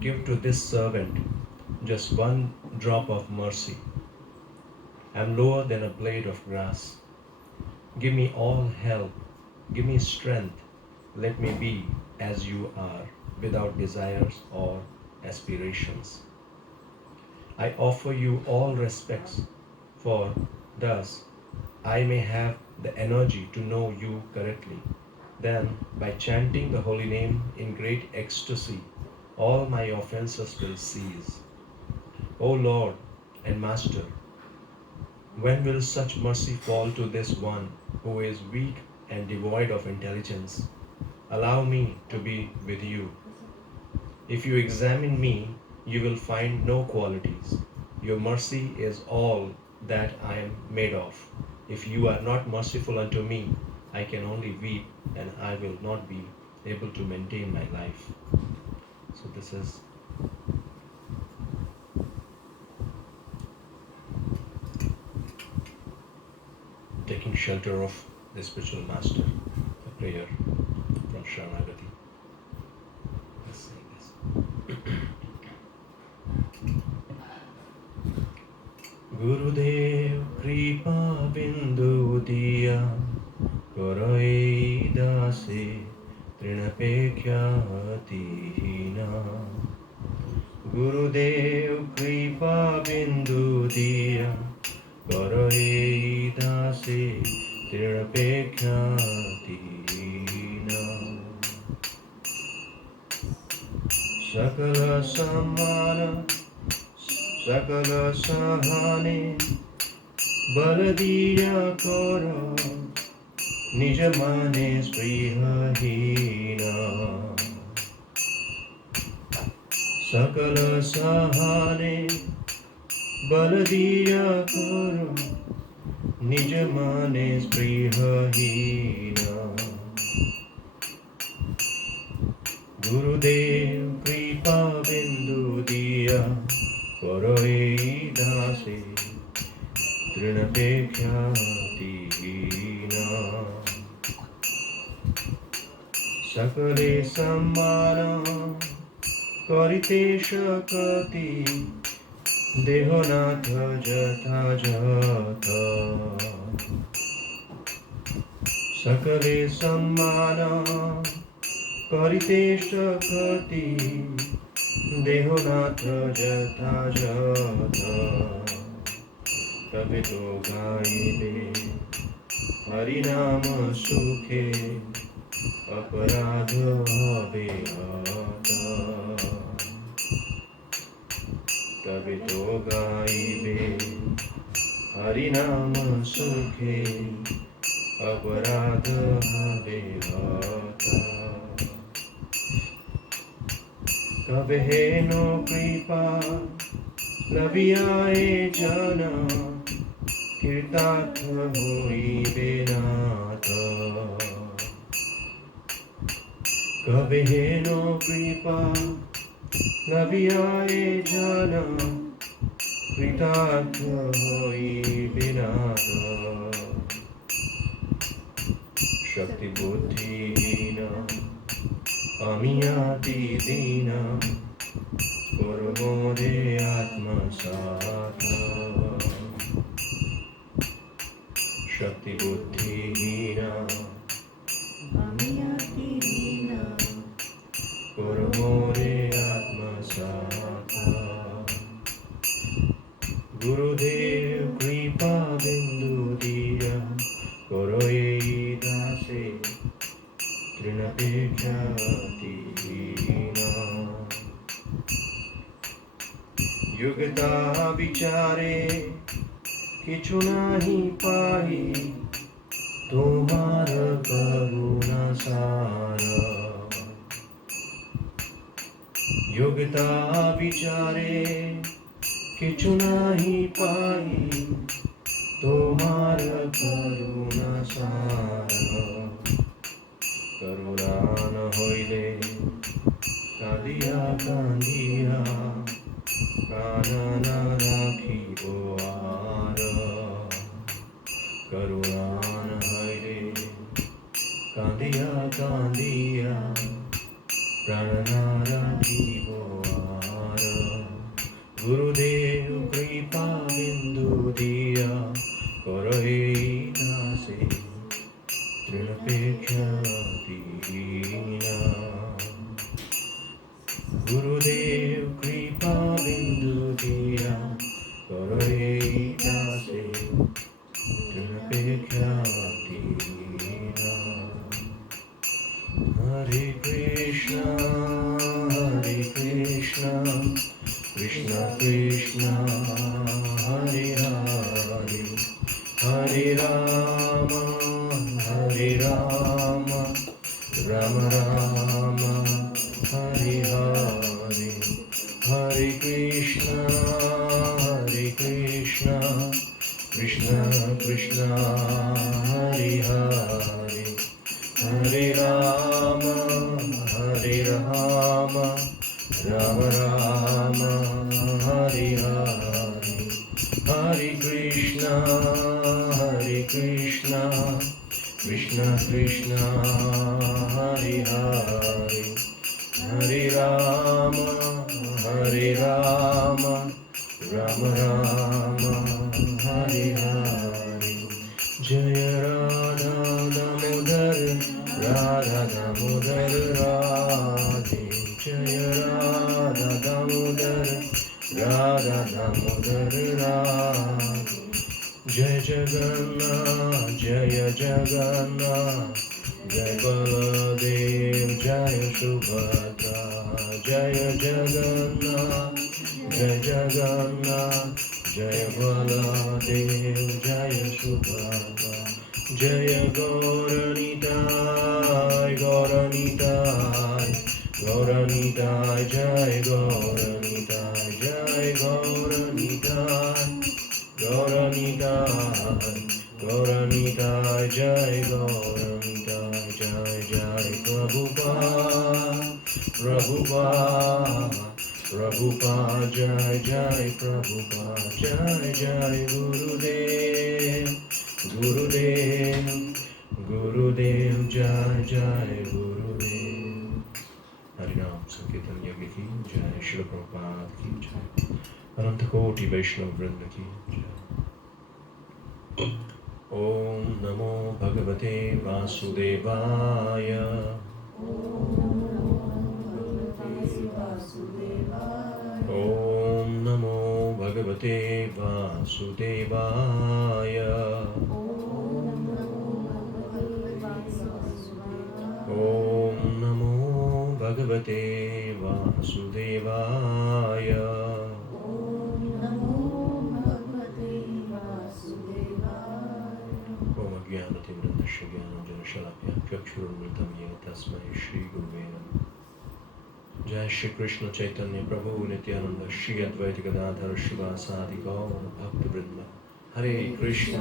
give to this servant just one drop of mercy. I am lower than a blade of grass. Give me all help. Give me strength. Let me be as you are, without desires or aspirations. I offer you all respects, for thus I may have the energy to know you correctly. Then, by chanting the holy name in great ecstasy, all my offenses will cease. O Lord and Master, when will such mercy fall to this one who is weak and devoid of intelligence? Allow me to be with you. If you examine me, you will find no qualities. Your mercy is all that I am made of. If you are not merciful unto me, I can only weep and I will not be able to maintain my life. So this is taking shelter of the spiritual master, a prayer from Sharanagati. Let's say this. Gurudev Kripa Bindu Diya Karai Dase Trinapekya Hina. Gurudev Kripa Bindu Diya Karai Dase Trinapekya Hina. Sakala Samana Sakala Sahane Baladiya Kora Nijamane Sprihahina. Sakala Sahane Baladiya Kora Nijamane Sprihahina. Gurudev Kripa Bindu Diya Karai Dase Trinapekya Hina. Sakale Sammana Karite Shakati Dehonatha Jatha Jatha. Sakale Sammana Karite Shakati Dehonatha Jatha Jatha. तभी तो गाइबे हरिनाम सुखे अपराध हबे हता. तभी तो गाइबे हरिनाम सुखे अपराध हबे हता. कबे हेनो कृपा लवियाए जना कृतार्थ होइबे नाथ. कबे हेनो कृपा लवियाए जना कृतार्थ होइबे नाथ. शक्ति बुद्धिहीन अमियाति दीन Kurmode Atmasata. Shakti Buddhi Hina Amiyati Hina Kurmode Atmasata. Gurudev Kripa Bindu Diya Karai Dase Trinapekya Hina. युगता विचारे किछु नाही पाही तुम्हार करुणा सार. युगता विचारे किछु नाही पाही तुम्हार करुणा सार. करुणा न होइले कांदिया कांदिया कानन राखिब आर. करुणान हरे कांदिया कांदिया प्राण राखिब are. Gurudev Kripa Bindu Diya Karai Nase Trinapeksha Dina Gurudev Kripa Bindu Diya Karai Nase Trinapeksha Dina Hare Krishna Krishna Krishna Hare Hare Hare Rama Rama Rama Hare Hare Hare Krishna Krishna Krishna Hare Hare Hare Rama Rama Rama Hare Hare Hare Krishna Krishna Krishna Hare Hare Hare Rama Rama Rama Hare Hare Jaya Radha Damodar Radha Damodar Radhe Jaya Radha Damodar Radha Damodar Radhe Jai Jagannath Jaya Jagannath Jai Baladev Jaya Subhadra Jaya Jagannath Jai Jagannath Jaya Baladev Jaya Subhadra Jaya Gauranitai Gauranitai Gauranitai Jai Gauranitai Jai Gauranitai Gauranitai Gauranitai Jai Gauranitai Jai Jai Prabhupada Prabhupada Prabhupada Jai Jai Prabhupada Jai Jai Gurudev Gurudev Gurudev Jai Jai Gurudev Harinam Sankirtan Yagya ki Jai Srila Prabhupada ki Jai Ananta Koti Vaishnava Vrinda ki Jai Om Namo Bhagavate Vasudevaya Om Namo Bhagavate Vasudevaya Om Namo Bhagavate Vasudevaya Om Ajnanatimrandasya Jnananjana Shalakya Chakshurumritam Yena Tasmai Shri Gurave Namaha Jai Shri Krishna Chaitanya Prabhu Nityananda Shri Advaita Gadadhar Shivasadi Gaura Bhakta Vrinda Hare Krishna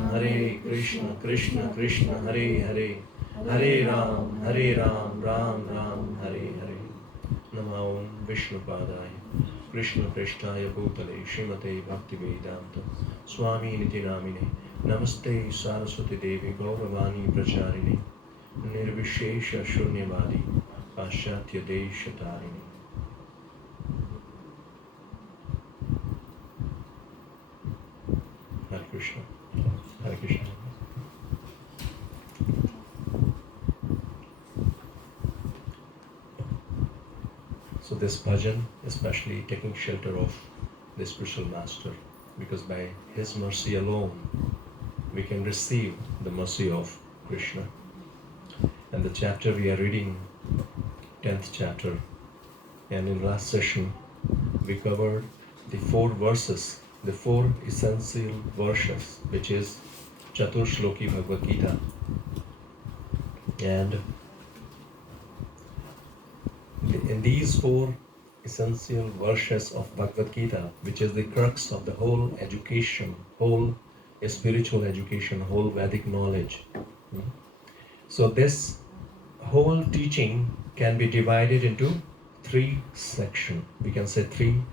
Krishna Krishna Hare Hare Hare Ram Ram Ram Hare Hare Namo Vishnu Padaya Krishna Prestaya Bhutale Srimate Bhakti Vedanta Swami Niti Namine Namaste Saraswati Devi Gauravani Pracharini Nirvishesha Shunyavadi Paschatya Desha Tarini Hare Krishna. Hare Krishna. So this bhajan, especially taking shelter of the spiritual master, because by his mercy alone we can receive the mercy of Krishna. And the chapter we are reading, 10th chapter, and in last session we covered the 4 verses, the 4 essential verses, which is Chatur Shloki Bhagavad Gita. And in these 4 essential verses of Bhagavad Gita, which is the crux of the whole education, whole spiritual education, whole Vedic knowledge. So this whole teaching can be divided into 3 sections. We can say 3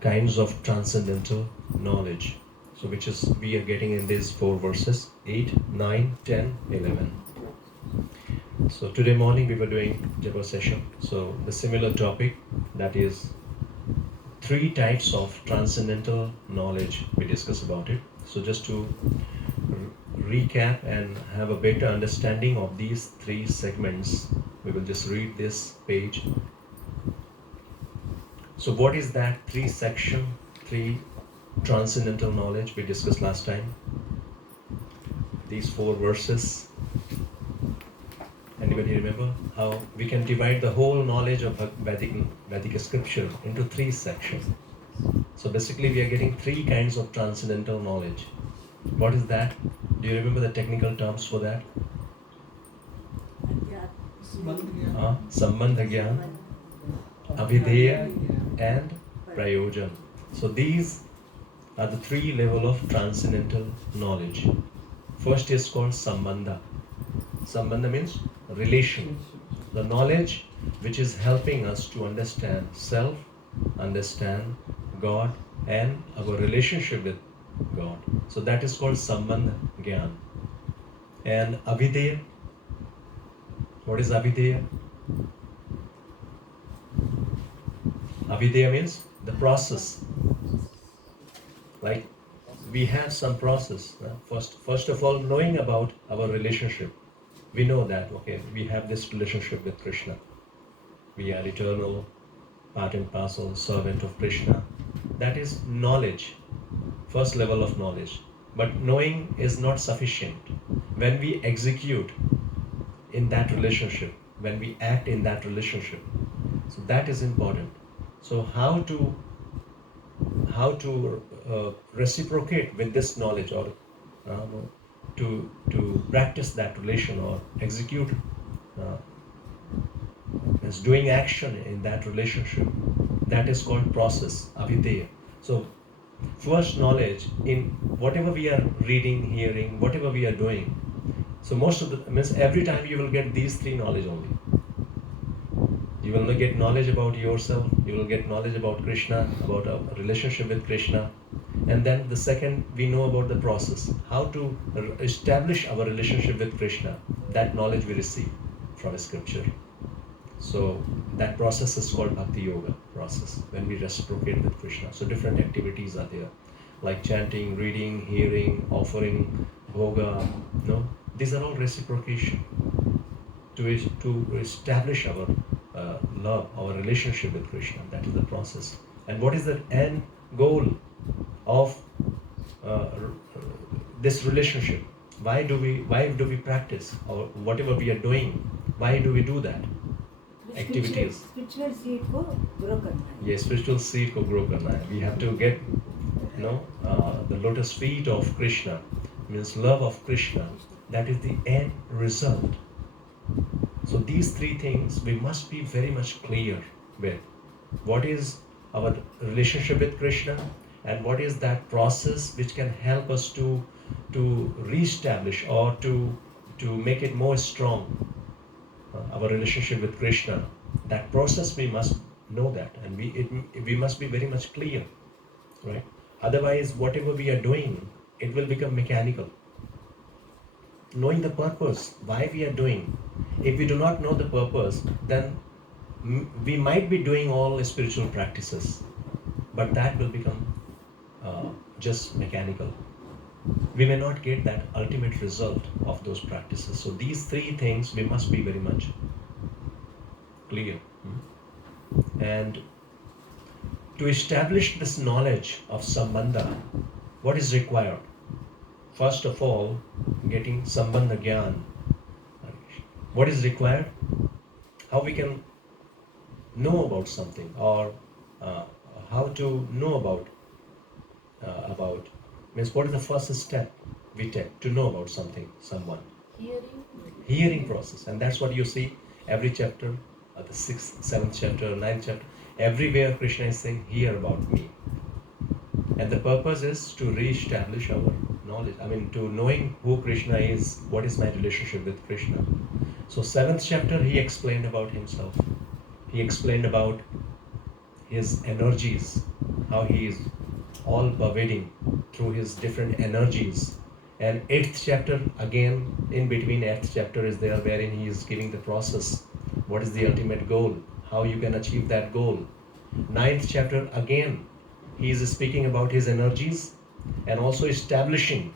kinds of transcendental knowledge. So which is we are getting in these 4 verses, 8, 9, 10, 11. So today morning we were doing Japa session. So the similar topic, that is 3 three types of transcendental knowledge. We discuss about it. So just to recap and have a better understanding of these three segments, we will just read this page. So what is that three transcendental knowledge we discussed last time? These 4 verses. Anybody remember how we can divide the whole knowledge of Vedic scripture into 3 sections? So basically we are getting 3 kinds of transcendental knowledge. What is that? Do you remember the technical terms for that? Sambandha Gyan, Abhideya and Prayojan. So these are the 3 levels of transcendental knowledge. First is called Sambandha. Sambandha means relation. The knowledge which is helping us to understand self, understand God and our relationship with God. So that is called Sambandha Gyan. And Abhideya. What is Abhideya? Abhideya means the process. Like we have some process. First of all, knowing about our relationship. We know that, okay, we have this relationship with Krishna. We are eternal, part and parcel, servant of Krishna. That is knowledge, first level of knowledge. But knowing is not sufficient. When we execute in that relationship, when we act in that relationship, so that is important. So how to reciprocate with this knowledge, or to practice that relation or execute is doing action in that relationship, that is called process, Abhideya. So first knowledge in whatever we are reading, hearing, whatever we are doing. So most of the means every time you will get these 3 knowledge only. You will get knowledge about yourself, you will get knowledge about Krishna, about a relationship with Krishna. And then the second, we know about the process, how to establish our relationship with Krishna. That knowledge we receive from scripture. So that process is called Bhakti Yoga process, when we reciprocate with Krishna. So different activities are there, like chanting, reading, hearing, offering, bhoga. No, these are all reciprocation to establish our love, our relationship with Krishna. That is the process. And what is the end goal of this relationship? Why do we practice, or whatever we are doing? Why do we do that? Activities. Spiritual seed को grow करना है. Yes, spiritual seed को grow करना है. We have to get, the lotus feet of Krishna, means love of Krishna. That is the end result. So these 3 things we must be very much clear with. What is our relationship with Krishna, and what is that process which can help us to reestablish or to make it more strong, our relationship with Krishna. That process we must know that, and we must be very much clear, right? Otherwise, whatever we are doing, it will become mechanical. Knowing the purpose, why we are doing. If we do not know the purpose, then we might be doing all spiritual practices, but that will become just mechanical. We may not get that ultimate result of those practices. So these 3 things we must be very much clear. And to establish this knowledge of Sambandha, what is required? First of all, getting Sambandha Gyan. What is required? How we can know about something, or how to know about means what is the first step we take to know about something, someone? Hearing process. And that's what you see every chapter, the 6th, 7th chapter, 9th chapter, everywhere Krishna is saying, hear about me. And the purpose is to re-establish our knowledge, to knowing who Krishna is, what is my relationship with Krishna. So 7th chapter, he explained about himself. He explained about his energies, how he is all pervading through his different energies. And 8th chapter, again, in between 8th chapter is there, wherein he is giving the process. What is the ultimate goal? How you can achieve that goal? Ninth chapter again, he is speaking about his energies and also establishing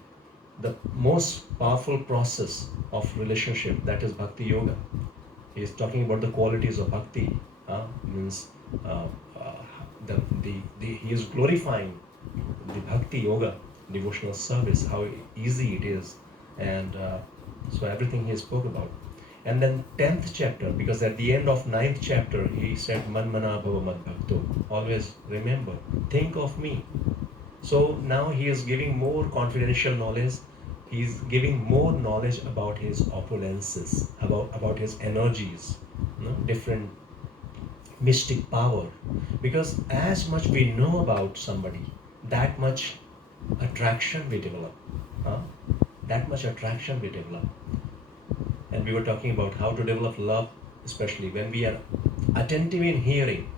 the most powerful process of relationship, that is bhakti yoga. He is talking about the qualities of bhakti. Means uh, uh, he is glorifying the bhakti yoga, devotional service, how easy it is, and so everything he spoke about. And then 10th chapter, because at the end of 9th chapter he said, Man mana bhava mad bhakto. Always remember, think of me. So now he is giving more confidential knowledge. He is giving more knowledge about his opulences, about his energies, different mystic power. Because as much we know about somebody, that much attraction we develop. Huh? That much attraction we develop. And we were talking about how to develop love, especially when we are attentive in hearing.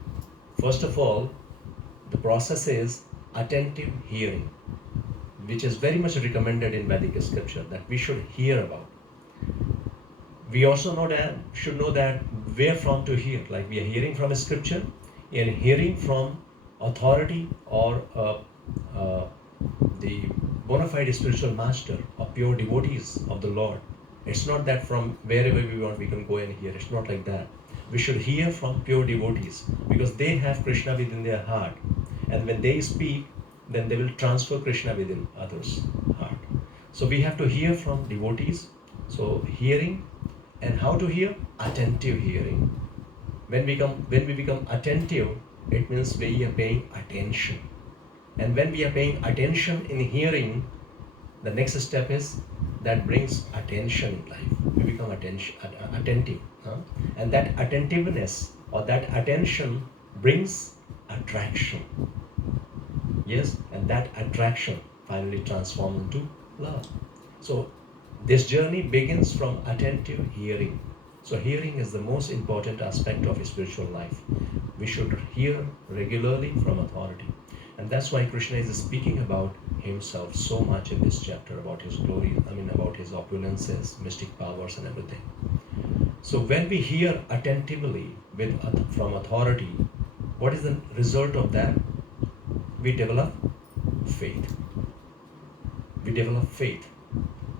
First of all, the process is attentive hearing, which is very much recommended in Vedic scripture that we should hear about. We also should know that where from to hear. Like we are hearing from a scripture and hearing from authority or the bona fide spiritual master or pure devotees of the Lord. It's not that from wherever we want we can go and hear. It's not like that. We should hear from pure devotees because they have Krishna within their heart. And when they speak, then they will transfer Krishna within others' heart. So we have to hear from devotees. So hearing, and how to hear? Attentive hearing. When we become attentive, it means we are paying attention. And when we are paying attention in hearing, the next step is that brings attention in life. We become attentive. And that attentiveness or that attention brings attraction. Yes, and that attraction finally transforms into love. So this journey begins from attentive hearing. So hearing is the most important aspect of spiritual life. We should hear regularly from authority. And that's why Krishna is speaking about himself so much in this chapter, about his glory, about his opulences, mystic powers and everything. So when we hear attentively from authority, what is the result of that? We develop faith. We develop faith.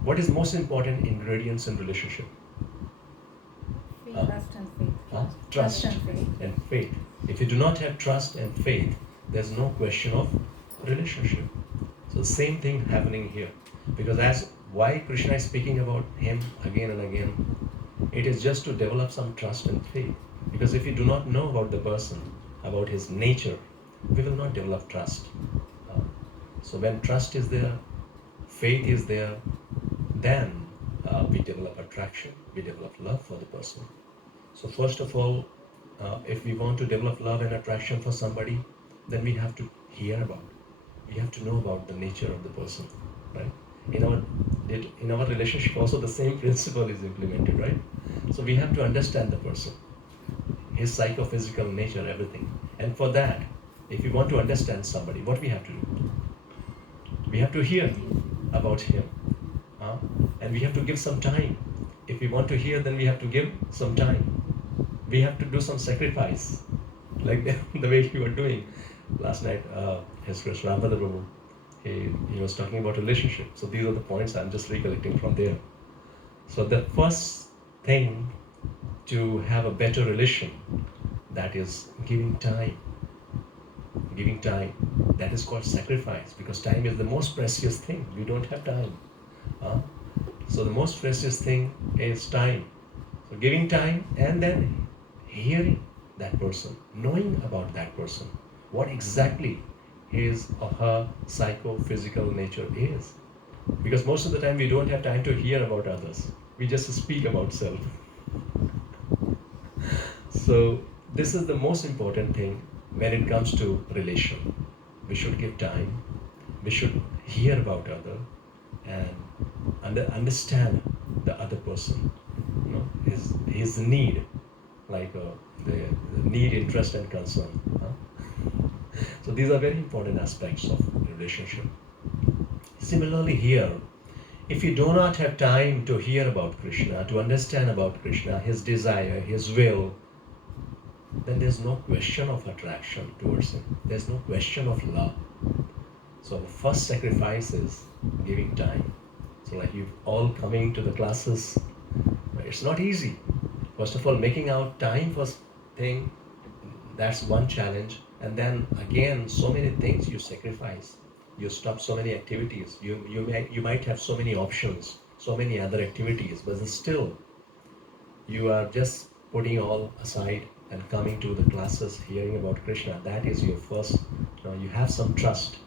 What is most important ingredients in relationship? Trust and faith. Trust and faith. and faith. If you do not have trust and faith, there's no question of relationship. So the same thing happening here. Because why Krishna is speaking about him again and again, it is just to develop some trust and faith. Because if you do not know about the person, about his nature, we will not develop trust. So when trust is there, faith is there, then we develop attraction, we develop love for the person. So first of all, if we want to develop love and attraction for somebody, then we have to hear about it. We have to know about the nature of the person, right? In our relationship also the same principle is implemented, right? So we have to understand the person, his psychophysical nature, everything. And for that, if we want to understand somebody, what we have to do? We have to hear about him. And we have to give some time. If we want to hear, then we have to give some time. We have to do some sacrifice, like the way you were doing last night. His Rampada Prabhu, he was talking about relationship. So these are the points I'm just recollecting from there. So the first thing to have a better relation, that is giving time. Giving time. That is called sacrifice, because time is the most precious thing. We don't have time. So the most precious thing is time. So giving time and then hearing that person, knowing about that person, what exactly his or her psychophysical nature is. Because most of the time we don't have time to hear about others. We just speak about self. So this is the most important thing when it comes to relation. We should give time. We should hear about other and understand the other person, his need, like the need, interest, and concern. So these are very important aspects of relationship. Similarly here, if you do not have time to hear about Krishna, to understand about Krishna, his desire, his will, then there's no question of attraction towards him. There's no question of love. So the first sacrifice is giving time. So like you all coming to the classes, it's not easy. First of all, making out time for thing, that's one challenge. And then again, so many things you sacrifice. You stop so many activities. You might have so many options, so many other activities, but still, you are just putting all aside and coming to the classes, hearing about Krishna. That is your first. You have some trust.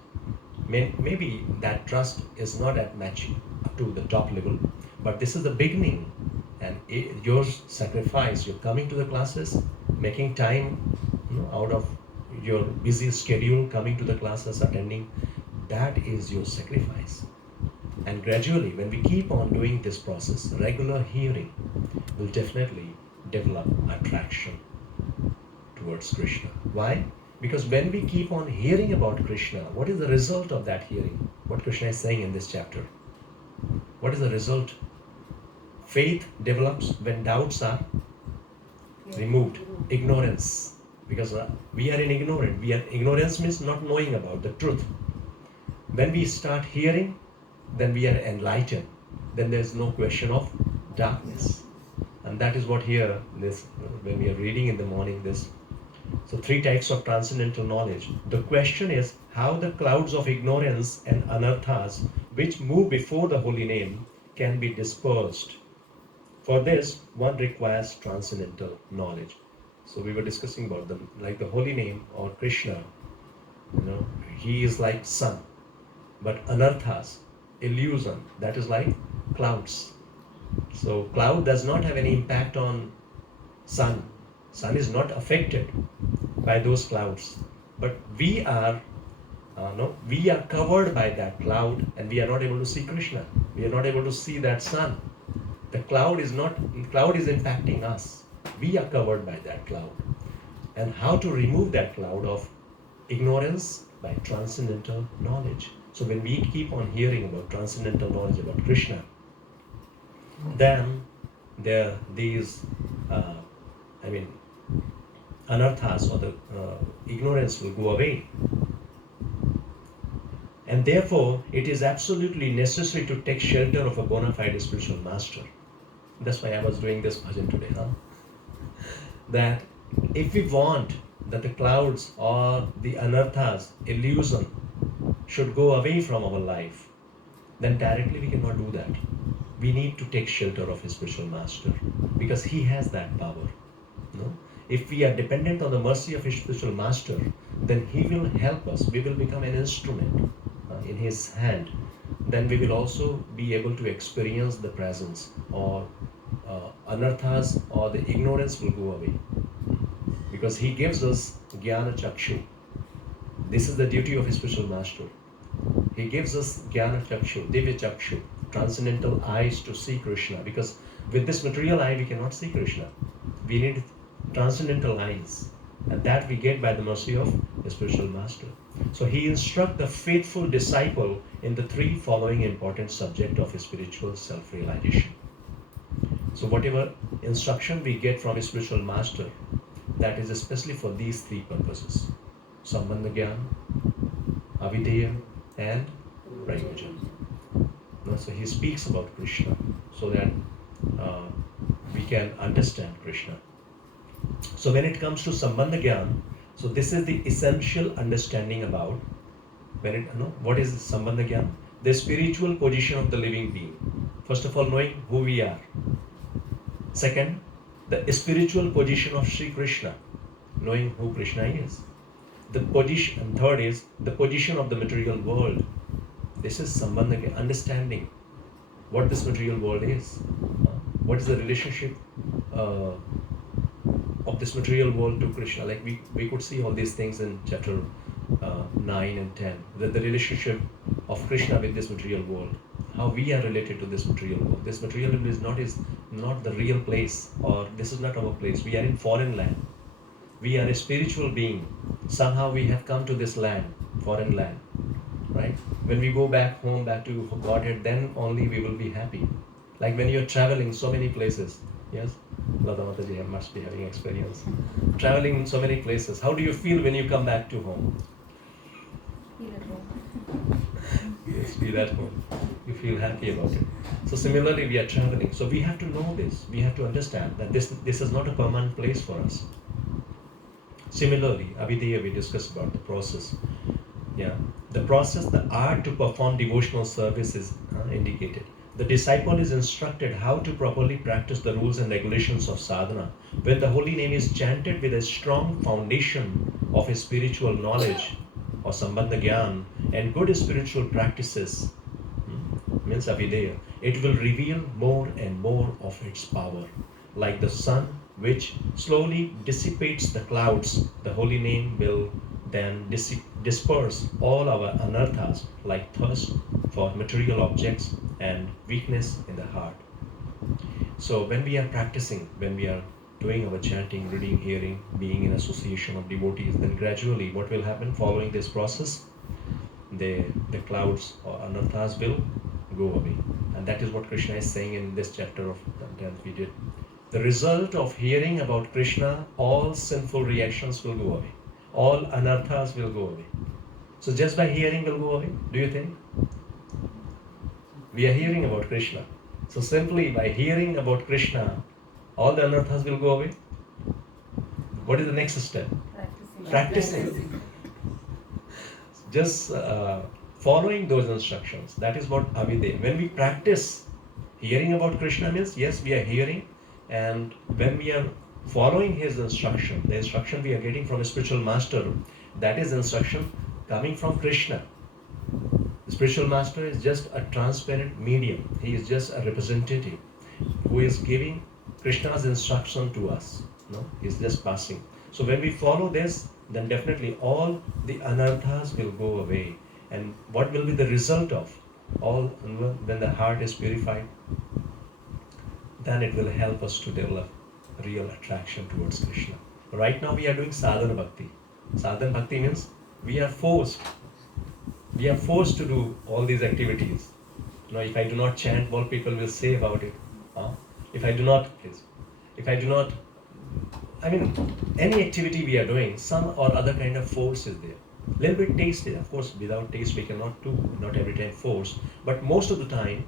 Maybe that trust is not at matching up to the top level, but this is the beginning. And your sacrifice, you're coming to the classes, making time out of your busy schedule, coming to the classes, attending, that is your sacrifice. And gradually, when we keep on doing this process, regular hearing will definitely develop attraction towards Krishna. Why? Because when we keep on hearing about Krishna, what is the result of that hearing? What Krishna is saying in this chapter? What is the result? Faith develops when doubts are removed. Ignorance. Because we are in ignorance. Ignorance means not knowing about the truth. When we start hearing, then we are enlightened. Then there's no question of darkness. And that is what here, this when we are reading in the morning, this. So 3 types of transcendental knowledge. The question is how the clouds of ignorance and anarthas which move before the holy name can be dispersed. For this, one requires transcendental knowledge. So we were discussing about them, like the holy name or Krishna, he is like sun. But anarthas, illusion, that is like clouds. So cloud does not have any impact on sun. Sun is not affected by those clouds. But we are covered by that cloud, and we are not able to see Krishna. We are not able to see that sun. The cloud is impacting us. We are covered by that cloud. And how to remove that cloud of ignorance? By transcendental knowledge. So when we keep on hearing about transcendental knowledge about Krishna, then these anarthas or the ignorance will go away. And therefore, it is absolutely necessary to take shelter of a bona fide spiritual master. That's why I was doing this bhajan today. That if we want that the clouds or the anarthas, illusion, should go away from our life, then directly we cannot do that. We need to take shelter of his spiritual master because he has that power. If we are dependent on the mercy of his spiritual master, then he will help us. We will become an instrument in his hand. Then we will also be able to experience the presence, or anarthas or the ignorance will go away. Because he gives us jnana chakshu. This is the duty of his spiritual master. He gives us jnana chakshu, divya chakshu, transcendental eyes to see Krishna. Because with this material eye we cannot see Krishna. We need transcendental eyes, and that we get by the mercy of the spiritual master. So he instructs the faithful disciple in the 3 following important subjects of his spiritual self-realization. So whatever instruction we get from his spiritual master, that is especially for these 3 purposes: Sambandha Gyan, Avideya, and Prayojan. So he speaks about Krishna so that we can understand Krishna. So when it comes to Sambandha Gyan, so this is the essential understanding about what is Sambandha Gyan? The spiritual position of the living being. First of all, knowing who we are. Second, the spiritual position of Sri Krishna, knowing who Krishna is. The position, and third is the position of the material world. This is Sambandha Gyan, understanding what this material world is. What is the relationship of this material world to Krishna? Like we could see all these things in chapter 9 and 10. The relationship of Krishna with this material world. How we are related to this material world. This material world is not the real place, or this is not our place. We are in foreign land. We are a spiritual being. Somehow we have come to this land, foreign land. Right? When we go back home, back to Godhead, then only we will be happy. Like when you're traveling so many places, yes, Lata Mataji must be having experience. Traveling in so many places. How do you feel when you come back to home? Feel at home. Yes, feel at home. You feel happy about it. So similarly, we are traveling. So we have to know this. We have to understand that this is not a permanent place for us. Similarly, Abhideya, we discussed about the process. Yeah, the process, the art to perform devotional service is indicated. The disciple is instructed how to properly practice the rules and regulations of sadhana. When the holy name is chanted with a strong foundation of a spiritual knowledge or sambandha gyan and good spiritual practices, means Abhideya, it will reveal more and more of its power. Like the sun, which slowly dissipates the clouds, the holy name will then disperse all our anarthas like thirst for material objects and weakness in the heart. So when we are practicing, when we are doing our chanting, reading, hearing, being in association of devotees, then gradually what will happen following this process? The clouds or anarthas will go away. And that is what Krishna is saying in this chapter of the 10th we did. The result of hearing about Krishna, all sinful reactions will go away. All anarthas will go away. So just by hearing will go away, do you think? We are hearing about Krishna. So simply by hearing about Krishna, all the anarthas will go away. What is the next step? Practicing. Just following those instructions. That is what Avideya. When we practice hearing about Krishna means, yes, we are hearing, and when we are following his instruction, the instruction we are getting from a spiritual master, that is instruction coming from Krishna. The spiritual master is just a transparent medium. He is just a representative who is giving Krishna's instruction to us. No, he's just passing. So when we follow this, then definitely all the anarthas will go away. And what will be the result of all when the heart is purified? Then it will help us to develop real attraction towards Krishna. Right now we are doing sadhana bhakti. Sadhana bhakti means we are forced to do all these activities. Now, if I do not chant, what people will say about it? If I do not, any activity we are doing, some or other kind of force is there. Little bit taste is, of course, without taste we cannot do, not every time force, but most of the time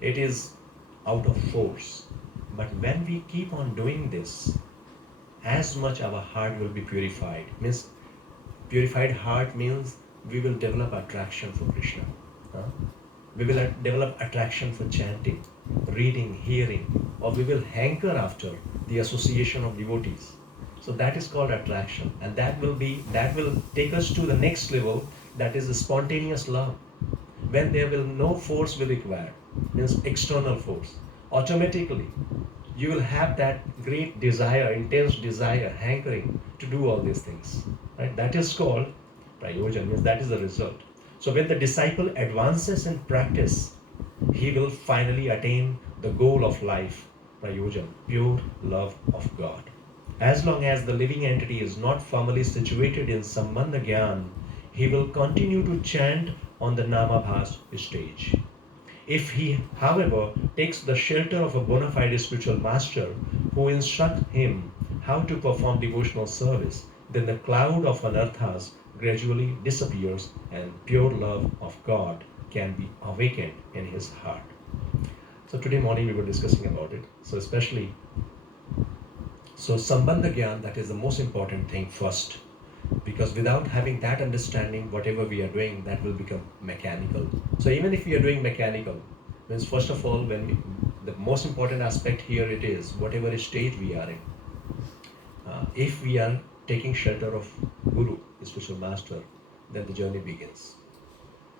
it is out of force. But when we keep on doing this, as much our heart will be purified. Means purified heart means we will develop attraction for Krishna. We will develop attraction for chanting, reading, hearing, or we will hanker after the association of devotees. So that is called attraction, and that will take us to the next level, that is the spontaneous love. When there will no force will require, means external force, automatically you will have that great desire, intense desire, hankering to do all these things. Right? That is called prayojan, means that is the result. So when the disciple advances in practice, he will finally attain the goal of life, prayojan, pure love of God. As long as the living entity is not firmly situated in sambandha gyan, he will continue to chant on the namabhas stage. If he, however, takes the shelter of a bona fide spiritual master who instructs him how to perform devotional service, then the cloud of anarthas gradually disappears and pure love of God can be awakened in his heart. So today morning we were discussing about it. So sambandha gyan, that is the most important thing first. Because without having that understanding, whatever we are doing, that will become mechanical. So even if we are doing mechanical, means first of all, the most important aspect here it is, whatever stage we are in. If we are taking shelter of Guru, the spiritual master, then the journey begins.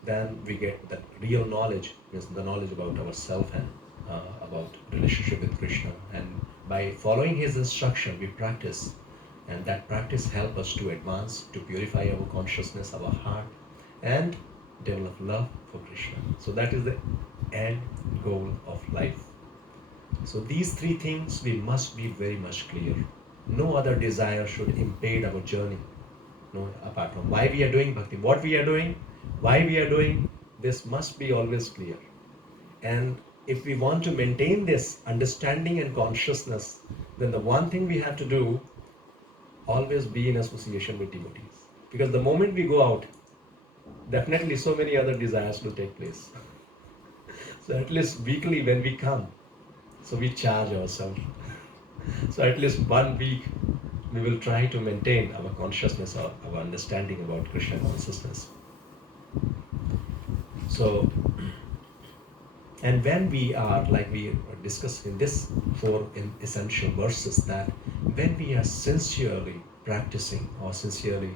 Then we get the real knowledge, means the knowledge about ourselves and about relationship with Krishna. And by following his instruction, we practice. And that practice helps us to advance, to purify our consciousness, our heart, and develop love for Krishna. So that is the end goal of life. So these three things we must be very much clear. No other desire should impede our journey. No, apart from why we are doing bhakti, what we are doing, why we are doing, this must be always clear. And if we want to maintain this understanding and consciousness, then the one thing we have to do, always be in association with devotees. Because the moment we go out, definitely so many other desires will take place. So at least weekly when we come, so we charge ourselves. So at least 1 week we will try to maintain our consciousness or our understanding about Krishna consciousness. So, and when we are, like we discussed in this 4 essential verses, that when we are sincerely practicing or sincerely,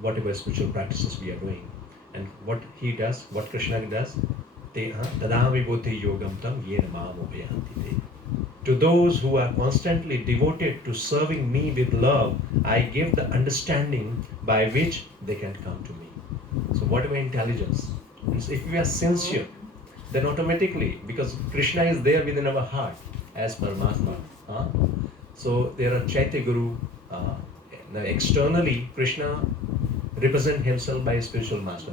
whatever spiritual practices we are doing, and what he does, what Krishna does, Tada vibhuti yogam tam yena mamo vayanti te. To those who are constantly devoted to serving me with love, I give the understanding by which they can come to me. So whatever intelligence, so if we are sincere, then automatically, because Krishna is there within our heart as Paramatma. So there are Chaitya Guru. Externally, Krishna represent himself by a spiritual master.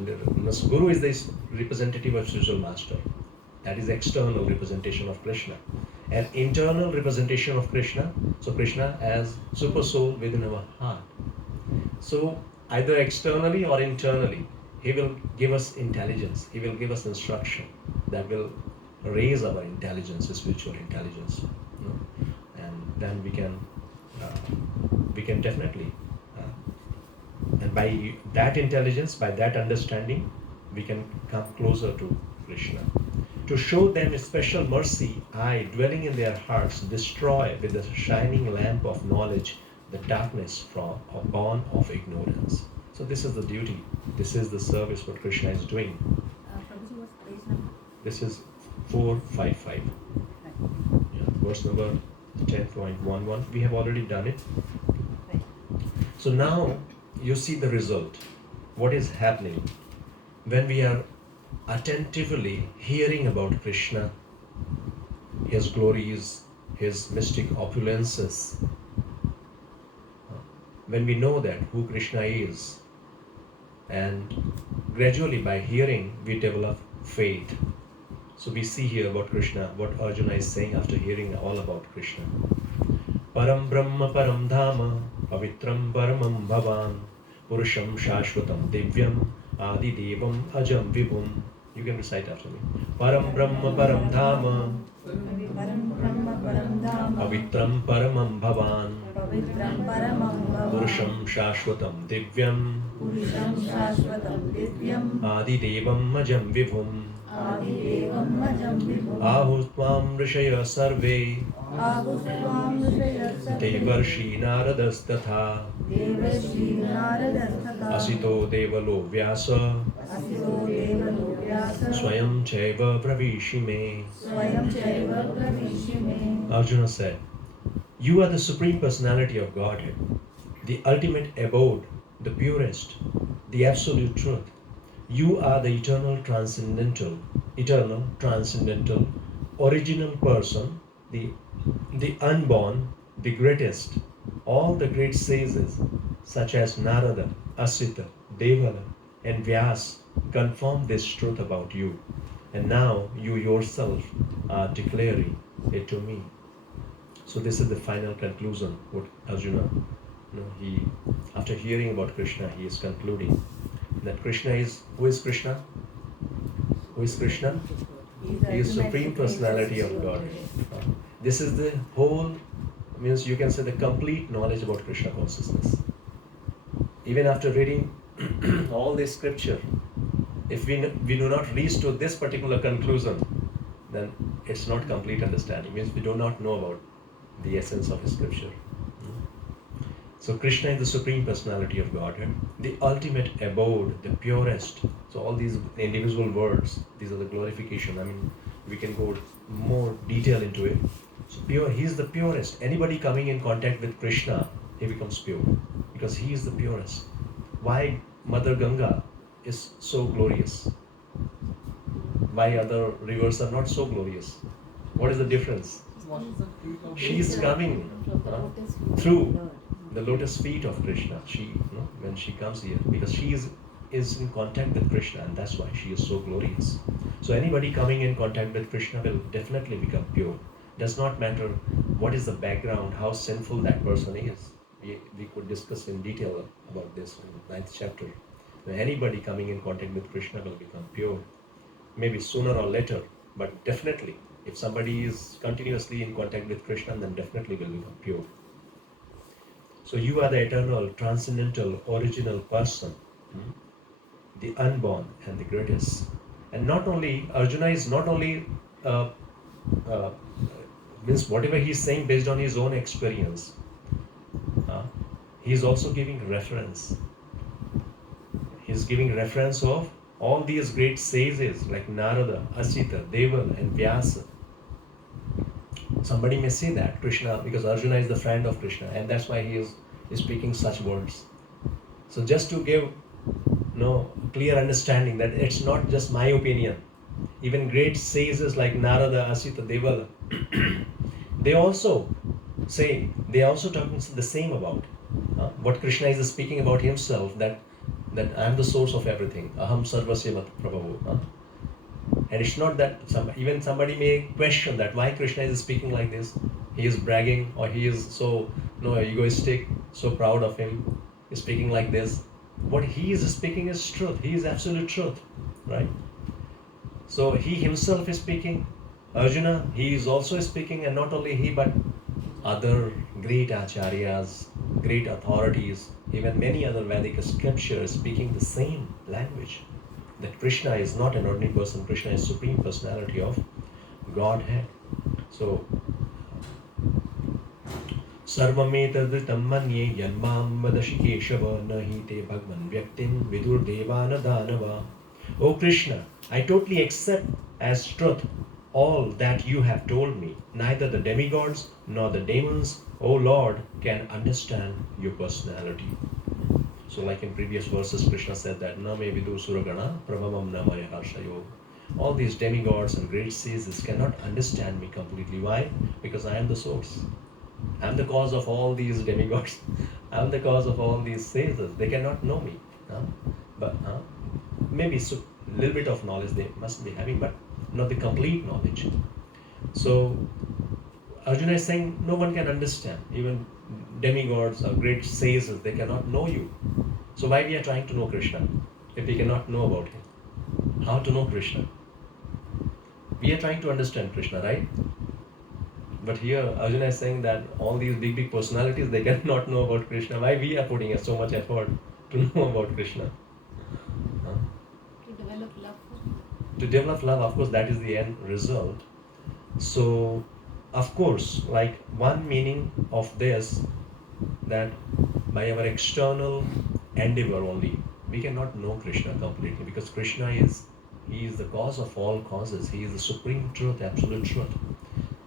Guru is the representative of spiritual master. That is external representation of Krishna. An internal representation of Krishna. So Krishna as super soul within our heart. So either externally or internally, he will give us intelligence. He will give us instruction that will raise our intelligence, spiritual intelligence. And then we can definitely, and by that intelligence, by that understanding, we can come closer to Krishna. To show them a special mercy, I, dwelling in their hearts, destroy with the shining lamp of knowledge the darkness from or born of ignorance. So this is the duty. This is the service what Krishna is doing. Prabhuji, what's page number? This is 455. Verse number 10.11. We have already done it. Right. So now you see the result. What is happening when we are attentively hearing about Krishna, his glories, his mystic opulences. When we know that who Krishna is, and gradually by hearing we develop faith. So we see here about Krishna, what Arjuna is saying after hearing all about Krishna. Param Brahma Param Dhama Pavitram Paramam Bhavan Purusham Shashvatam Divyam Adi Devam Ajam Vibhum. You can recite after me. Param Brahma Param Dhama Param Brahma Param Dhama Pavitram Paramam Bhavan Pavitram Paramam Bhavan Purusham Shashvatam Divyam Purusham Shashvatam Divyam Adi Devam Ajam Vibhum Adidevam Majam Vibhum Ahutvam Rishaya Sarve Ahustvam Rishaya Sarve Devarshi Naradas-tatha Devarshi Naradas-tatha Asito Devalo Vyasa Asito Devalo Vyasa Swayam Chaiva Pravishime. Swayam Chaiva Pravishime. Arjuna said, you are the Supreme Personality of Godhead, the ultimate abode, the purest, the absolute truth. You are the eternal, transcendental, original person, the unborn, the greatest. All the great sages, such as Narada, Asita, Devala, and Vyas, confirm this truth about you. And now you yourself are declaring it to me. So this is the final conclusion. What Arjuna, he, after hearing about Krishna, he is concluding that Krishna is, who is Krishna? Who is Krishna? He is Supreme Personality of God. This is the whole, means you can say the complete knowledge about Krishna consciousness. Even after reading all this scripture, if we do not reach to this particular conclusion, then it's not complete understanding. Means we do not know about the essence of scripture. So Krishna is the Supreme Personality of Godhead, the ultimate abode, the purest. So all these individual words, these are the glorification. I mean, we can go more detail into it. So pure, he is the purest. Anybody coming in contact with Krishna, he becomes pure because he is the purest. Why Mother Ganga is so glorious? Why other rivers are not so glorious? What is the difference? She is coming through the lotus feet of Krishna. She, when she comes here, because she is in contact with Krishna, and that's why she is so glorious. So anybody coming in contact with Krishna will definitely become pure. Does not matter what is the background, how sinful that person is. We could discuss in detail about this in the 9th chapter. When anybody coming in contact with Krishna will become pure. Maybe sooner or later, but definitely, if somebody is continuously in contact with Krishna, then definitely will become pure. So you are the eternal, transcendental, original person, the unborn and the greatest. And not only, Arjuna is not only, uh, uh, means whatever he is saying based on his own experience, he is also giving reference. He is giving reference of all these great sages like Narada, Asita, Deval, and Vyasa. Somebody may say that Krishna, because Arjuna is the friend of Krishna, and that's why he is speaking such words. So just to give clear understanding that it's not just my opinion. Even great sages like Narada, Asita, Devala, they also talking the same about what Krishna is speaking about himself, that I am the source of everything. Aham sarvasya mat prabhavo. And it's not that even somebody may question that why Krishna is speaking like this. He is bragging, or he is so egoistic, so proud of him, is speaking like this. What he is speaking is truth. He is absolute truth, right? So he himself is speaking. Arjuna, he is also speaking, and not only he, but other great acharyas, great authorities, even many other Vedic scriptures speaking the same language. That Krishna is not an ordinary person. Krishna is Supreme Personality of Godhead. So, Sarvametadritam manye yanmam vadashi keshava nahi te bhagwan vyaktin vidur devana danava. O Krishna, I totally accept as truth all that you have told me. Neither the demigods nor the demons, O Lord, can understand your personality. So like in previous verses, Krishna said that na me vidu suragana prabhavam na maya harshayo. All these demigods and great sages cannot understand me completely. Why? Because I am the source. I am the cause of all these demigods. I am the cause of all these sages. They cannot know me. But maybe a little bit of knowledge they must be having, but not the complete knowledge. So Arjuna is saying no one can understand. Even demigods or great sages, they cannot know you. So why we are trying to know Krishna if we cannot know about him? How to know Krishna? We are trying to understand Krishna, right? But here Arjuna is saying that all these big personalities, they cannot know about Krishna. Why we are putting so much effort to know about Krishna? To develop love. To develop love, of course, that is the end result. So, of course, like one meaning of this, that by our external endeavor only, we cannot know Krishna completely, because Krishna he is the cause of all causes. He is the supreme truth, absolute truth.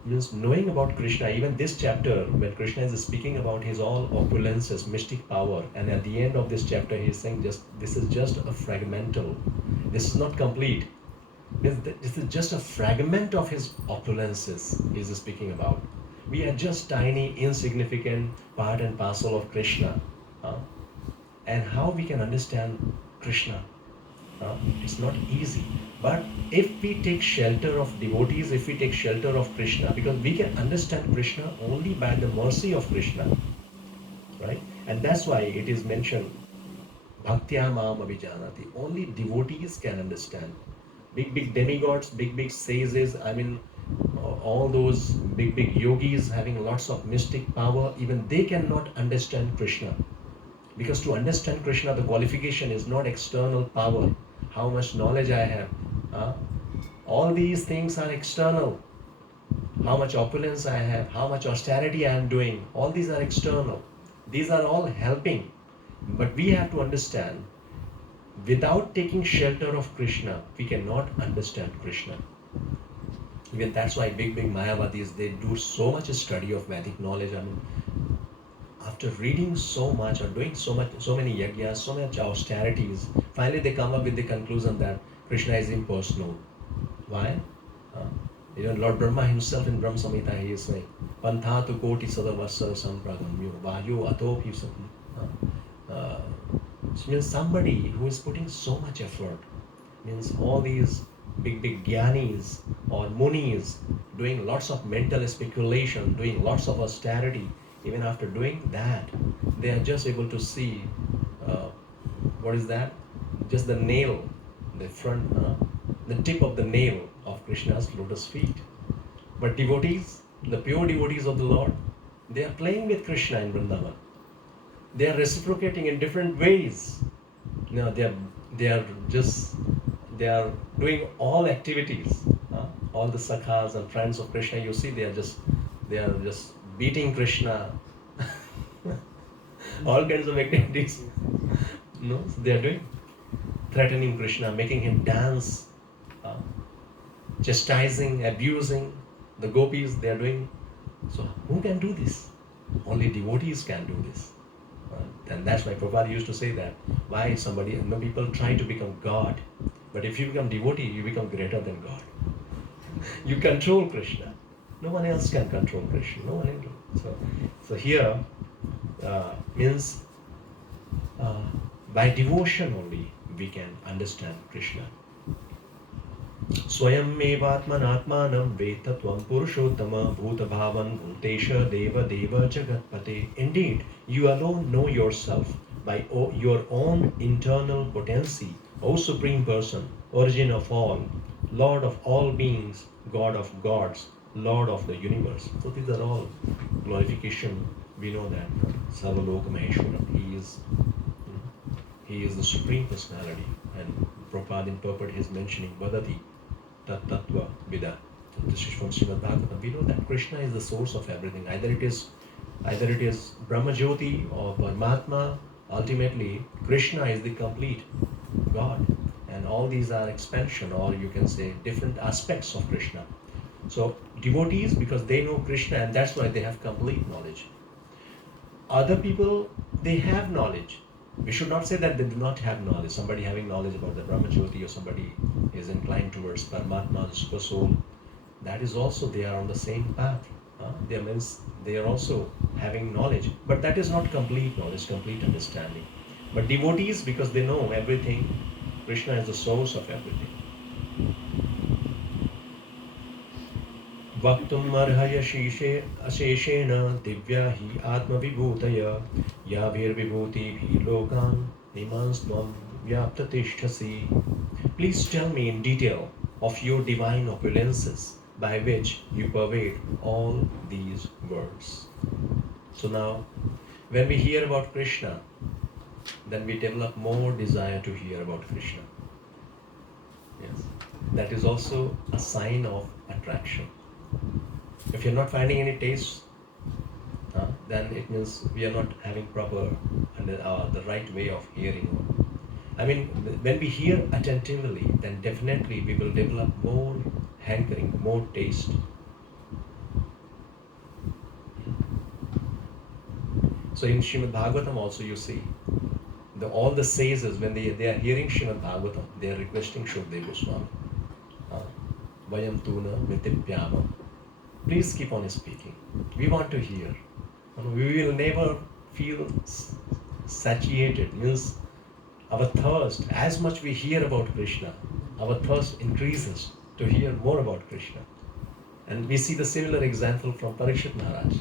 Means knowing about Krishna, even this chapter, when Krishna is speaking about his all opulences, mystic power, and at the end of this chapter, he is saying this is just a fragmental. This is not complete. This is just a fragment of his opulences he is speaking about. We are just tiny, insignificant part and parcel of Krishna. And how we can understand Krishna? It's not easy. But if we take shelter of devotees, if we take shelter of Krishna, because we can understand Krishna only by the mercy of Krishna, right? And that's why it is mentioned, Bhaktya Mam Abhijanati. Only devotees can understand. Big demigods, big sages, all those big yogis having lots of mystic power, even they cannot understand Krishna. Because to understand Krishna, the qualification is not external power, how much knowledge I have. All these things are external. How much opulence I have, how much austerity I am doing, all these are external. These are all helping. But we have to understand, without taking shelter of Krishna, we cannot understand Krishna. Even that's why big Mayavadis, they do so much study of Vedic knowledge. After reading so much or doing so many yajnas, so much austerities, finally they come up with the conclusion that Krishna is impersonal. Why? Even Lord Brahma himself in Brahma Samhita, he is saying, Panthatu koti sadavasa sampragamyo vayu atophi means somebody who is putting so much effort, means all these big gyanis or munis doing lots of mental speculation, doing lots of austerity. Even after doing that, they are just able to see uh, what is that? Just the nail, the front, the tip of the nail of Krishna's lotus feet. But devotees, the pure devotees of the Lord, they are playing with Krishna in Vrindavan. They are reciprocating in different ways. No, they are doing all activities. All the sakhas and friends of Krishna, you see, they are just beating Krishna. All kinds of activities. No, so they are doing, threatening Krishna, making him dance, uh, chastising, abusing the gopis. They are doing. So who can do this? Only devotees can do this. And that's why Prabhupada used to say that. Why somebody, people try to become God. But if you become devotee, you become greater than God. You control Krishna. No one else can control Krishna. No one else. So here means by devotion only we can understand Krishna. Swayam evatmanatmanam vetatvam purushottama bhutabhavan bhutesha deva deva jagatpate. Indeed, you alone know yourself by your own internal potency, O Supreme Person, origin of all, Lord of all beings, God of gods, Lord of the universe. So these are all glorification. We know that Sarvaloka Maheshwaram, he is the Supreme Personality. And Prabhupada in purport is mentioning Vadati Tat Tattva Vida. This is from Srimad Bhagavatam. We know that Krishna is the source of everything. Either it is Brahma Jyoti or Paramatma. Ultimately, Krishna is the complete God. And all these are expansion, or you can say different aspects of Krishna. So devotees, because they know Krishna, and that's why they have complete knowledge. Other people, they have knowledge. We should not say that they do not have knowledge. Somebody having knowledge about the Brahma Jyoti, or somebody is inclined towards Paramatma, the Super Soul. That is also, they are on the same path. They are also having knowledge. But that is not complete knowledge, complete understanding. But devotees, because they know everything, Krishna is the source of everything. Vaktum arhaya shishe asheshena divya hi atma vibhutaya yavir vibhuti bhi lokan nimanstvam vyaptatishtasi. Please tell me in detail of your divine opulences by which you pervade all these worlds. So now, when we hear about Krishna, then we develop more desire to hear about Krishna. Yes, that is also a sign of attraction. If you're not finding any taste, then it means we are not having proper and the right way of hearing. I mean, when we hear attentively, then definitely we will develop more hankering, more taste. So in Srimad Bhagavatam also you see, all the sages, when they are hearing Srimad Bhagavatam, they are requesting Shukdev Goswami. Vayam tuna mitipyama. Please keep on speaking. We want to hear. We will never feel satiated. Means our thirst, as much we hear about Krishna, our thirst increases to hear more about Krishna. And we see the similar example from Parikshit Maharaj.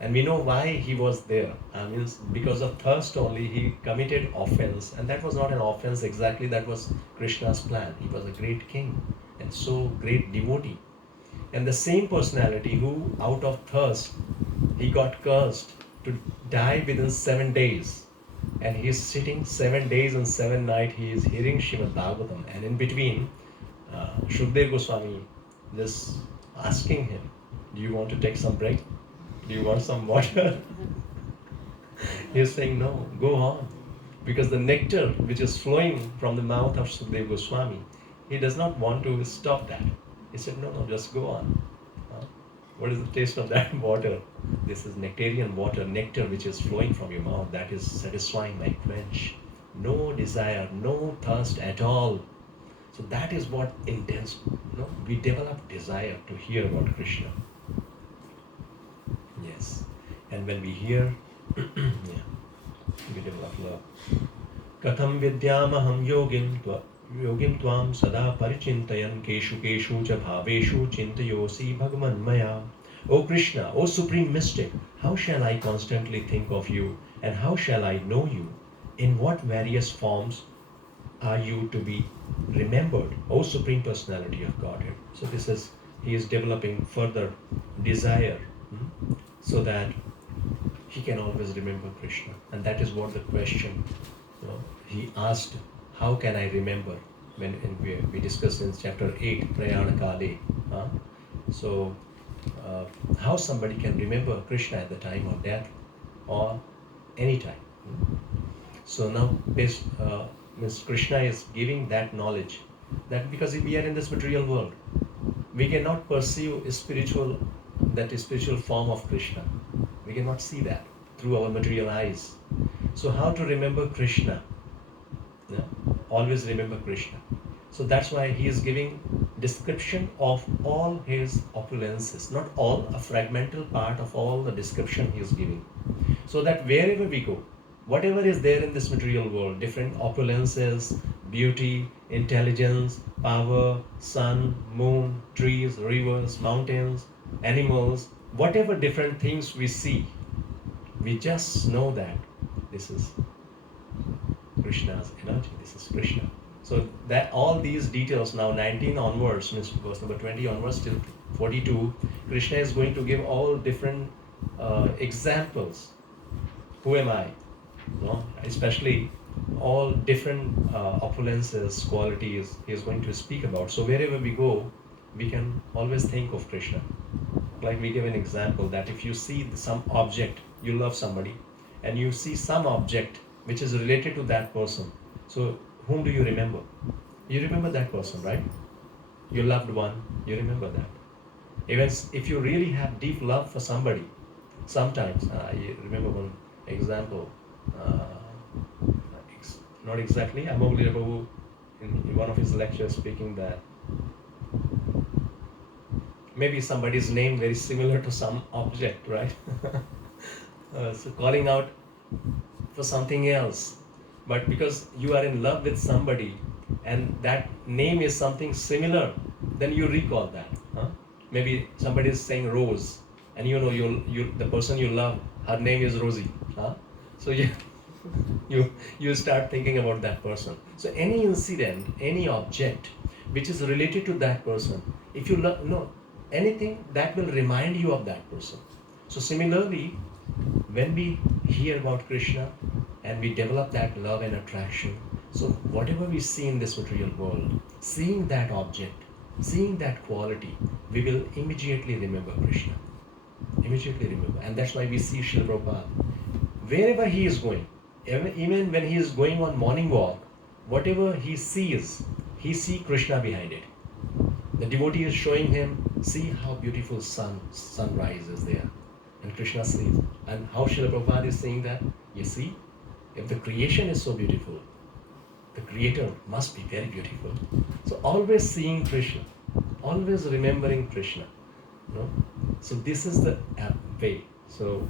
And we know why he was there. Means because of thirst only he committed offense. And that was not an offense exactly, that was Krishna's plan. He was a great king and so great devotee. And the same personality who out of thirst, he got cursed to die within 7 days. And he is sitting 7 days and 7 nights, he is hearing Srimad Bhagavatam. And in between, Shukdev Goswami just asking him, do you want to take some break? Do you want some water? He is saying, no, go on. Because the nectar which is flowing from the mouth of Shukdev Goswami, he does not want to stop that. He said, no, just go on. What is the taste of that water? This is nectarian water, nectar which is flowing from your mouth. That is satisfying my quench. No desire, no thirst at all. So that is what intense, we develop desire to hear about Krishna. Yes. And when we hear, we develop love. Katham vidyamaham yogin Yogim Tvam Sada Parichintayan Keshu Keshu Cha Bhaveshu Chintayosi Bhagavan Maya. O Krishna, O Supreme Mystic, how shall I constantly think of you, and how shall I know you? In what various forms are you to be remembered, O Supreme Personality of Godhead? So this is, he is developing further desire, so that he can always remember Krishna. And that is what the question, he asked, how can I remember? We discussed in chapter 8, Prayana Kale. So, how somebody can remember Krishna at the time of death or any time. So now, Ms. Krishna is giving that knowledge, that because we are in this material world, we cannot perceive that spiritual form of Krishna. We cannot see that through our material eyes. So how to remember Krishna? Yeah? Always remember Krishna. So that's why he is giving description of all his opulences, not all, a fragmental part of all the description he is giving. So that wherever we go, whatever is there in this material world, different opulences, beauty, intelligence, power, sun, moon, trees, rivers, mountains, animals, whatever different things we see, we just know that this is Krishna's energy, this is Krishna. So that all these details now 19 onwards, means verse number 20 onwards till 42, Krishna is going to give all different examples. Who am I? Especially all different opulences, qualities he is going to speak about. So wherever we go, we can always think of Krishna. Like we give an example that if you see some object, you love somebody, and you see some object which is related to that person, so whom do you remember? You remember that person, right? Your loved one, you remember that. Even if you really have deep love for somebody, sometimes, I remember one example, not exactly, Amogli Babu in one of his lectures speaking that maybe somebody's name very similar to some object, right? So calling out for something else, but because you are in love with somebody and that name is something similar, then you recall that. Maybe somebody is saying Rose, and the person you love, her name is Rosie. So you start thinking about that person. So any incident, any object which is related to that person, if you love, anything that will remind you of that person. So similarly, when we hear about Krishna and we develop that love and attraction, so whatever we see in this material world, seeing that object, seeing that quality, we will immediately remember Krishna. Immediately remember. And that's why we see Srila Prabhupada. Wherever he is going, even when he is going on morning walk, whatever he sees, he sees Krishna behind it. The devotee is showing him, see how beautiful sunrise is there. And Krishna sees. And how Srila Prabhupada is saying that, you see, if the creation is so beautiful, the creator must be very beautiful. So always seeing Krishna, always remembering Krishna. So this is the way. So,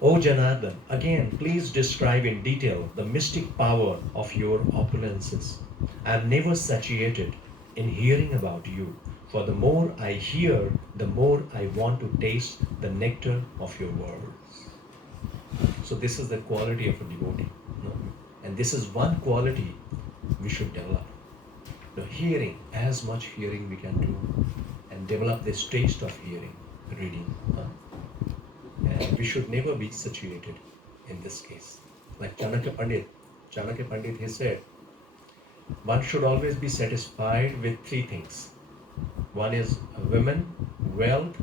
O Janardhan, again, please describe in detail the mystic power of your opulences. I am never satiated in hearing about you, for the more I hear, the more I want to taste the nectar of your words. So this is the quality of a devotee. And this is one quality we should develop. Hearing, as much hearing we can do, and develop this taste of hearing, reading. And we should never be saturated in this case. Like Chanakya Pandit, he said, one should always be satisfied with three things. One is women, wealth,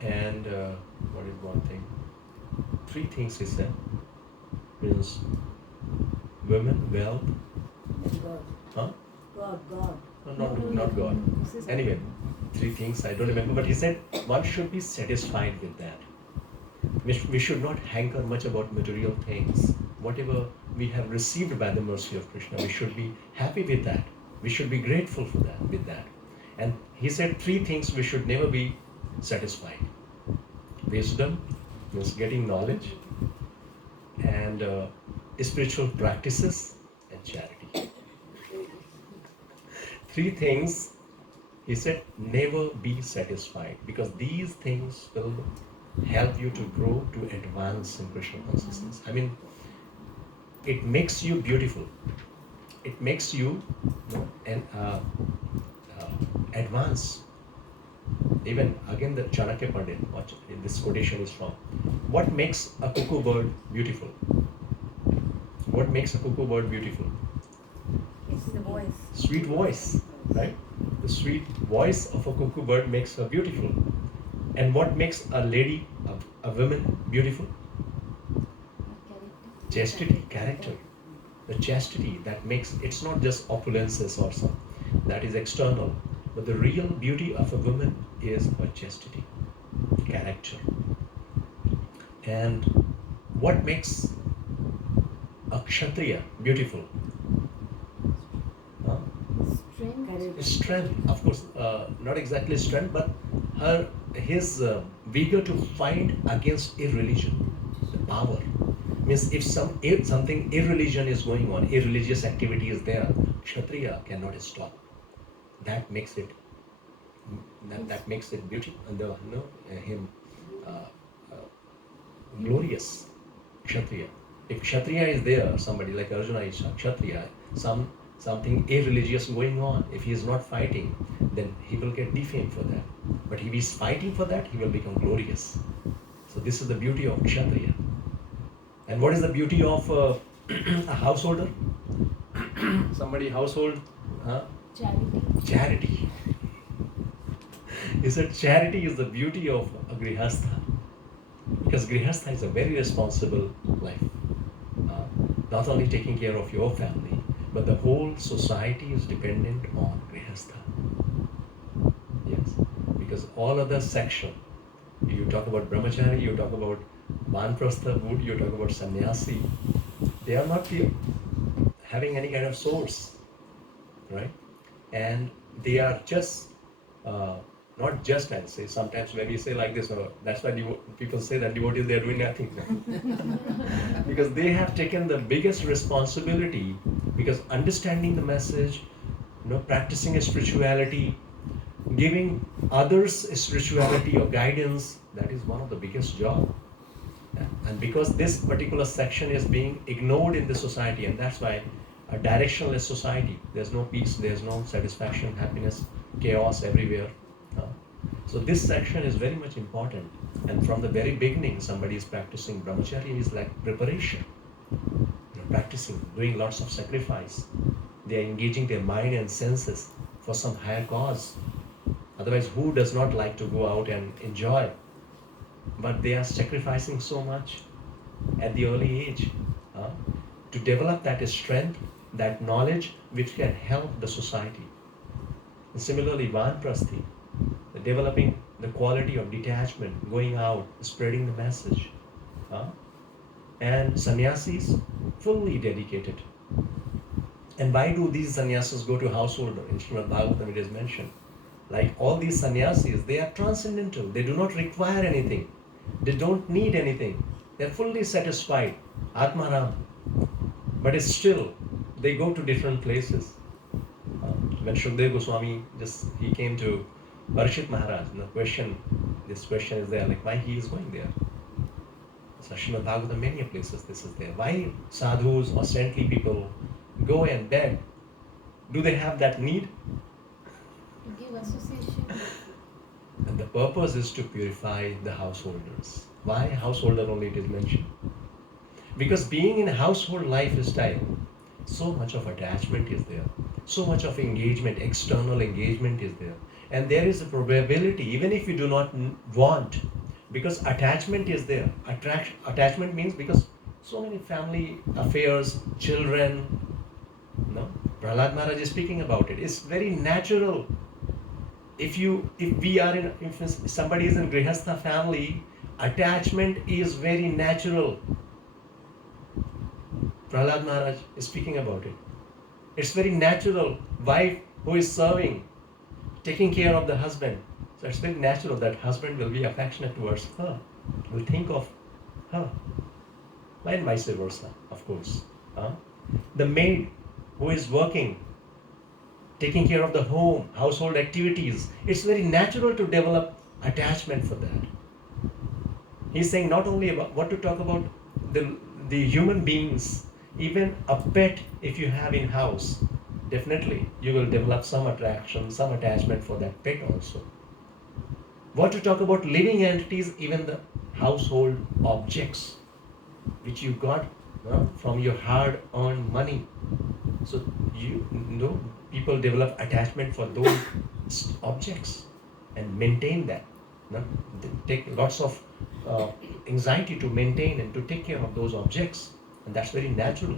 and what is one thing? Three things he said. Means women, wealth, God. Not God. Anyway, three things, I don't remember, but he said one should be satisfied with that. We should not hanker much about material things. Whatever we have received by the mercy of Krishna, we should be happy with that. We should be grateful for that, with that. And he said three things we should never be satisfied. Wisdom means getting knowledge, and spiritual practices, and charity. three things. He said, never be satisfied, because these things will help you to grow, to advance in Krishna consciousness. I mean, it makes you beautiful. It makes you, advance. Even again, the Chanakya Pandit, what this quotation is from. What makes a cuckoo bird beautiful? What makes a cuckoo bird beautiful? It's the voice. Sweet voice, right? The sweet voice of a cuckoo bird makes her beautiful. And what makes a lady, a woman beautiful? Chastity, character. The chastity that makes, it's not just opulences or something, that is external. But the real beauty of a woman is her chastity, character. And what makes a kshatriya beautiful? Huh? Strength, of course, not exactly strength, but his vigor to fight against irreligion, the power. Means if something irreligion is going on, irreligious activity is there, kshatriya cannot stop. That makes it beauty, and him glorious. Kshatriya. If kshatriya is there, somebody like Arjuna is kshatriya, something irreligious going on, if he is not fighting, then he will get defamed for that. But if he is fighting for that, he will become glorious. So this is the beauty of kshatriya. And what is the beauty of a householder? Somebody household? Charity. He said charity is the beauty of a grihastha. Because grihastha is a very responsible life. Not only taking care of your family, but the whole society is dependent on grihastha. Yes. Because all other section, you talk about brahmachari, you talk about vanprastha, you talk about sannyasi, they are not having any kind of source, right? And they are just, not just, I'll say, sometimes when we say like this, that's why people say that devotees, they are doing nothing. Because they have taken the biggest responsibility, because understanding the message, practicing a spirituality, giving others a spirituality or guidance, that is one of the biggest job. And because this particular section is being ignored in the society, and that's why a directionless society, there's no peace, there's no satisfaction, happiness, chaos everywhere. So this section is very much important. And from the very beginning, somebody is practicing brahmacharya is like preparation. Practicing, doing lots of sacrifice. They are engaging their mind and senses for some higher cause. Otherwise, who does not like to go out and enjoy? But they are sacrificing so much at the early age to develop that strength, that knowledge which can help the society. And similarly, vanprasthi, developing the quality of detachment, going out, spreading the message. And sannyasis, fully dedicated. And why do these sannyasis go to householder? In Srimad Bhagavatam it is mentioned. Like all these sannyasis, they are transcendental. They do not require anything. They don't need anything. They are fully satisfied. Atmaram. But it's still, they go to different places. When Shukdev Goswami, he came to Parishit Maharaj, this question is there, like why he is going there? So Srimad Bhagavatam, many places this is there. Why sadhus or saintly people go and beg? Do they have that need? To give association. And the purpose is to purify the householders. Why householder only it is mentioned? Because being in household lifestyle, so much of attachment is there. So much of engagement, external engagement is there. And there is a probability, even if you do not want, because attachment is there. Attachment means because so many family affairs, children, Prahlad Maharaj is speaking about it. It's very natural. If somebody is in Grihastha family, attachment is very natural. Prahlad Maharaj is speaking about it. It's very natural. Wife who is serving, taking care of the husband. So it's very natural that husband will be affectionate towards her, will think of her. And vice versa, of course. The maid who is working, taking care of the home, household activities. It's very natural to develop attachment for that. He's saying not only about what to talk about the human beings, even a pet if you have in house, definitely you will develop some attraction, some attachment for that pet also. What to talk about living entities, even the household objects which you got from your hard-earned money. So you know people develop attachment for those objects and maintain that. No? They take lots of uh, anxiety to maintain and to take care of those objects, and that's very natural.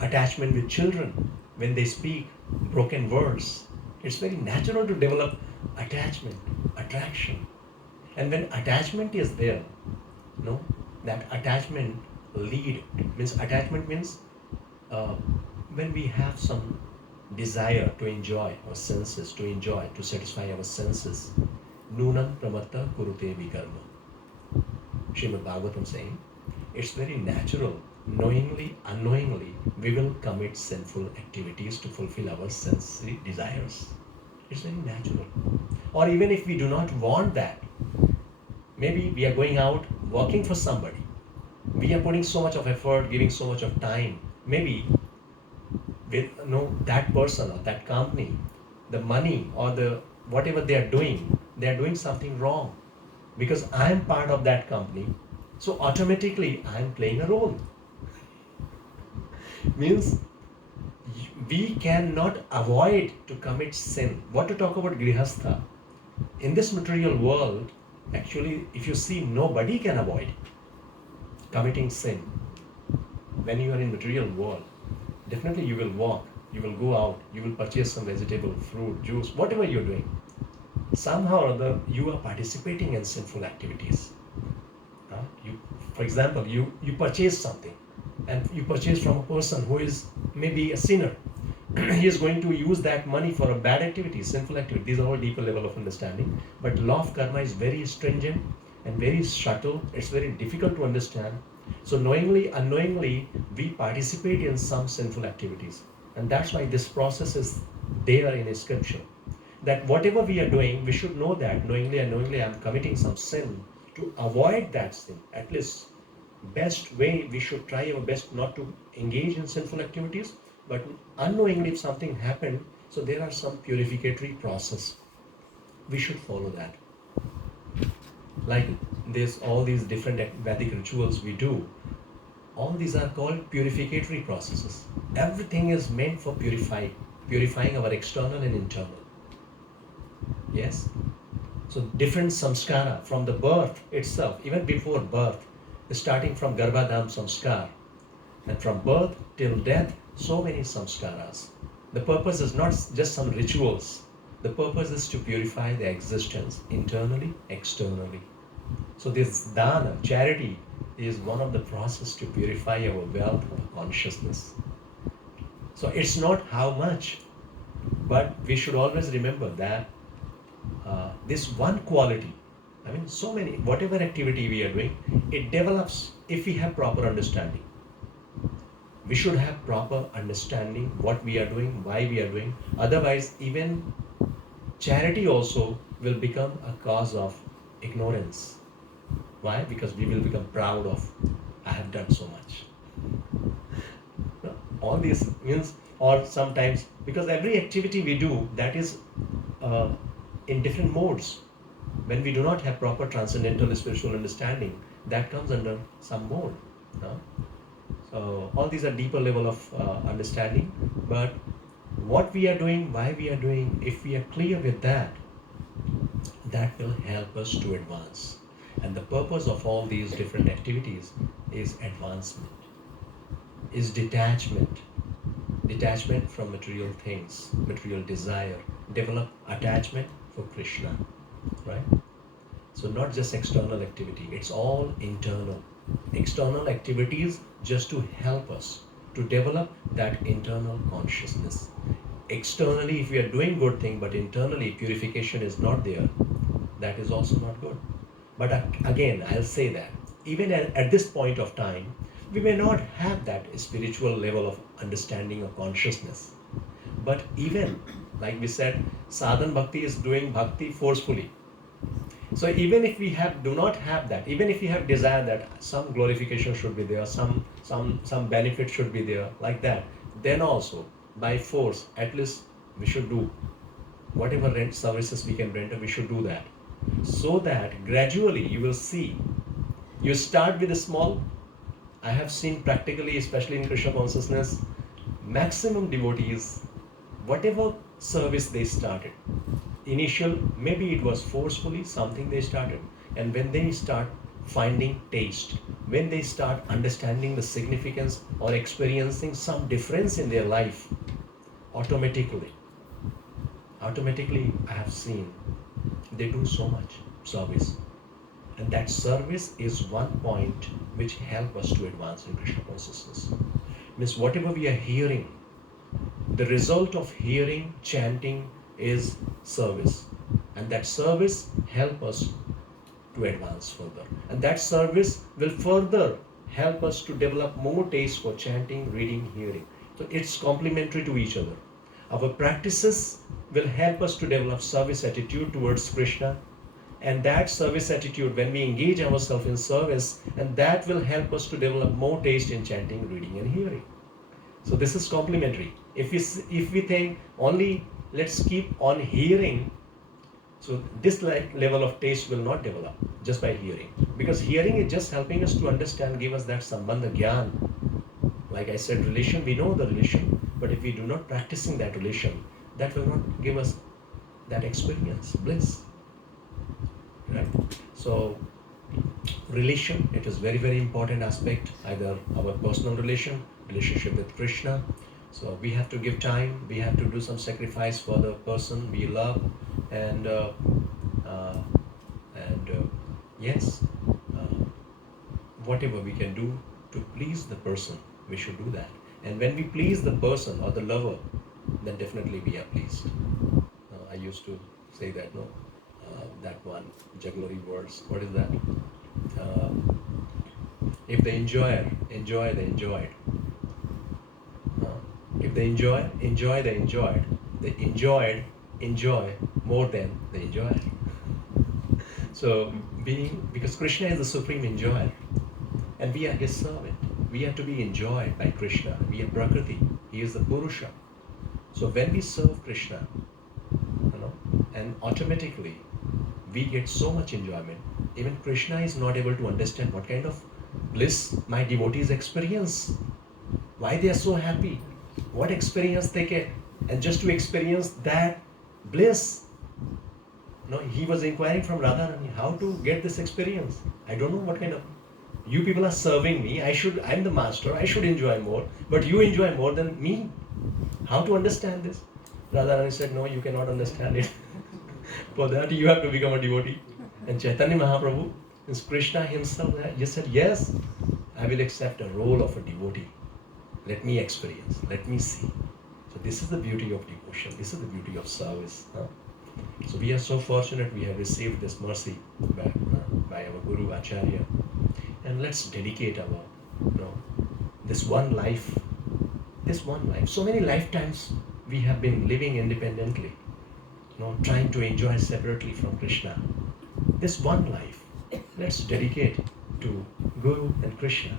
Attachment with children when they speak broken words, it's very natural to develop attachment, attraction. And when attachment is there, no, that attachment attachment means uh, when we have some desire to enjoy our senses, to satisfy our senses, nunam pramatta kurute vikarma. Srimad Bhagavatam saying, it's very natural, knowingly, unknowingly, we will commit sinful activities to fulfill our sensory desires. It's very natural. Or even if we do not want that, maybe we are going out working for somebody. We are putting so much of effort, giving so much of time. Maybe with that person or that company, the money or the whatever they are doing something wrong. Because I am part of that company, so automatically I am playing a role. Means we cannot avoid to commit sin. What to talk about grihastha? In this material world, actually, if you see, nobody can avoid committing sin. When you are in material world, definitely you will walk, you will go out, you will purchase some vegetable, fruit, juice, whatever you're doing. Somehow or other, you are participating in sinful activities. For example, you purchase something, and you purchase from a person who is maybe a sinner. He is going to use that money for a bad activity, sinful activity. These are all deeper level of understanding. But law of karma is very stringent and very subtle. It's very difficult to understand. So knowingly, unknowingly, we participate in some sinful activities. And that's why this process is there in scripture. That whatever we are doing, we should know that knowingly, unknowingly, I'm committing some sin. To avoid that sin, at least best way, we should try our best not to engage in sinful activities. But unknowingly, if something happened, so there are some purificatory process. We should follow that. Like there's all these different Vedic rituals we do. All these are called purificatory processes. Everything is meant for purifying our external and internal. Yes? So different samskara from the birth itself, even before birth, starting from Garbhadham samskar, and from birth till death, so many samskaras. The purpose is not just some rituals. The purpose is to purify the existence internally, externally. So this dana, charity, is one of the process to purify our wealth of consciousness. So it's not how much, but we should always remember that this one quality, so many, whatever activity we are doing, it develops if we have proper understanding. We should have proper understanding what we are doing, why we are doing. Otherwise, even charity also will become a cause of ignorance. Why? Because we will become proud of, I have done so much. All these means, or sometimes, because every activity we do, that is in different modes. When we do not have proper transcendental spiritual understanding, that comes under some mode. So all these are deeper level of understanding. But what we are doing, why we are doing, if we are clear with that, that will help us to advance. And the purpose of all these different activities is advancement, is detachment from material things, material desire, develop attachment for Krishna, right? So not just external activity, it's all internal. External activities just to help us to develop that internal consciousness. Externally, if we are doing good thing, but internally purification is not there, that is also not good. But again, I'll say that even at this point of time, We may not have that spiritual level of understanding or consciousness. But even, like we said, sadhan bhakti is doing bhakti forcefully. So even if we do not have that, even if we have desire that some glorification should be there, some benefit should be there, like that, then also by force, at least we should do whatever services we can render, we should do that. So that gradually you will see, you start with a small. I have seen practically, especially in Krishna consciousness, maximum devotees, whatever service they started, initial, maybe it was forcefully something they started, and when they start finding taste, when they start understanding the significance or experiencing some difference in their life, automatically I have seen they do so much service, and that service is one point which help us to advance in Krishna consciousness. Means whatever we are hearing, the result of hearing, chanting is service, and that service help us to advance further, and that service will further help us to develop more taste for chanting, reading, hearing. So it's complementary to each other. Our practices will help us to develop service attitude towards Krishna, and that service attitude, when we engage ourselves in service, and that will help us to develop more taste in chanting, reading and hearing. So this is complementary. If we think only let's keep on hearing, so this level of taste will not develop just by hearing, because hearing is just helping us to understand, give us that sambandha gyan. Like I said, relation, we know the relation, but if we do not practicing that relation, that will not give us that experience, bliss. Right? So relation, it is very, very important aspect, either our personal relationship with Krishna. So we have to give time, we have to do some sacrifice for the person we love, and yes, whatever we can do to please the person, we should do that. And when we please the person or the lover, then definitely we are pleased. I used to say that, no, that one jugglery words. What is that? If the enjoyer enjoy the enjoyed, if the enjoy the enjoyed enjoy more than the enjoyer. So because Krishna is the supreme enjoyer, and we are his servant, we are to be enjoyed by Krishna. We are Prakriti, he is the Purusha. So when we serve Krishna, and automatically we get so much enjoyment. Even Krishna is not able to understand what kind of bliss my devotees experience, why they are so happy, what experience they get, and just to experience that bliss. He was inquiring from Radharani, how to get this experience. I don't know what kind of, you people are serving me, I'm the master, I should enjoy more, but you enjoy more than me. How to understand this? Radharani said, no, you cannot understand it. For that you have to become a devotee. And Chaitanya Mahaprabhu, Krishna himself, just said, yes, I will accept a role of a devotee. Let me experience, let me see. So this is the beauty of devotion, this is the beauty of service. So we are so fortunate we have received this mercy by our Guru Acharya. And let's dedicate our, this one life. So many lifetimes we have been living independently, trying to enjoy separately from Krishna. This one life, let's dedicate to Guru and Krishna,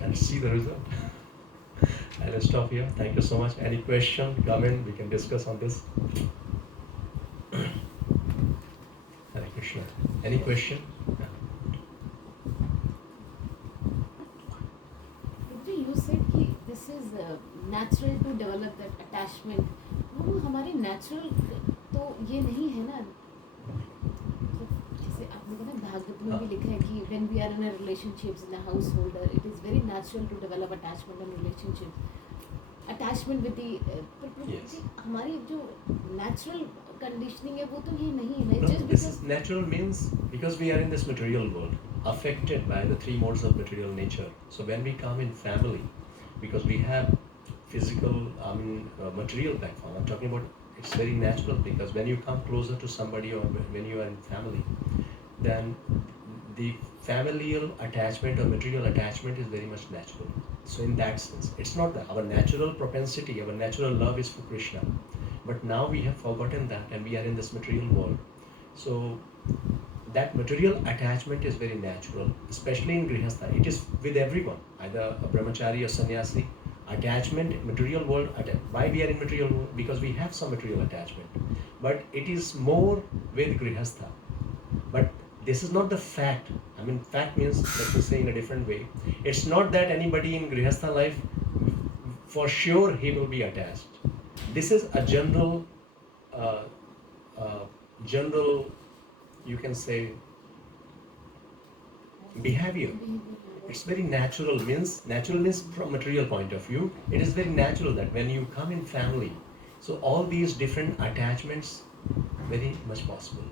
and see the result. I'll stop here. Thank you so much. Any question, comment, we can discuss on this. Hare Krishna. Any question? You said कि this is natural to develop that attachment. वो हमारे natural तो ये नहीं है ना. जैसे आपने कहा ना भागवत में भी लिखा है कि when we are in a relationships in a household, it is very natural to develop attachment and relationships. Attachment with the Yes. हमारी जो natural conditioning है वो तो ये नहीं है. No, Just this because is natural means because we are in this material world, affected by the three modes of material nature. So when we come in family, because we have physical, material background, I'm talking about, it's very natural, because when you come closer to somebody or when you are in family, then the familial attachment or material attachment is very much natural. So in that sense, it's not that our natural propensity, our natural love is for Krishna. But now we have forgotten that and we are in this material world. So that material attachment is very natural, especially in Grihastha. It is with everyone, either a brahmachari or sannyasi. Attachment, material world, why we are in material world? Because we have some material attachment. But it is more with Grihastha. But this is not the fact. I mean, fact means, let me say in a different way. It's not that anybody in Grihastha life, for sure he will be attached. This is a uh, general, you can say, behavior. It's very natural means from material point of view, it is very natural that when you come in family, so all these different attachments very much possible.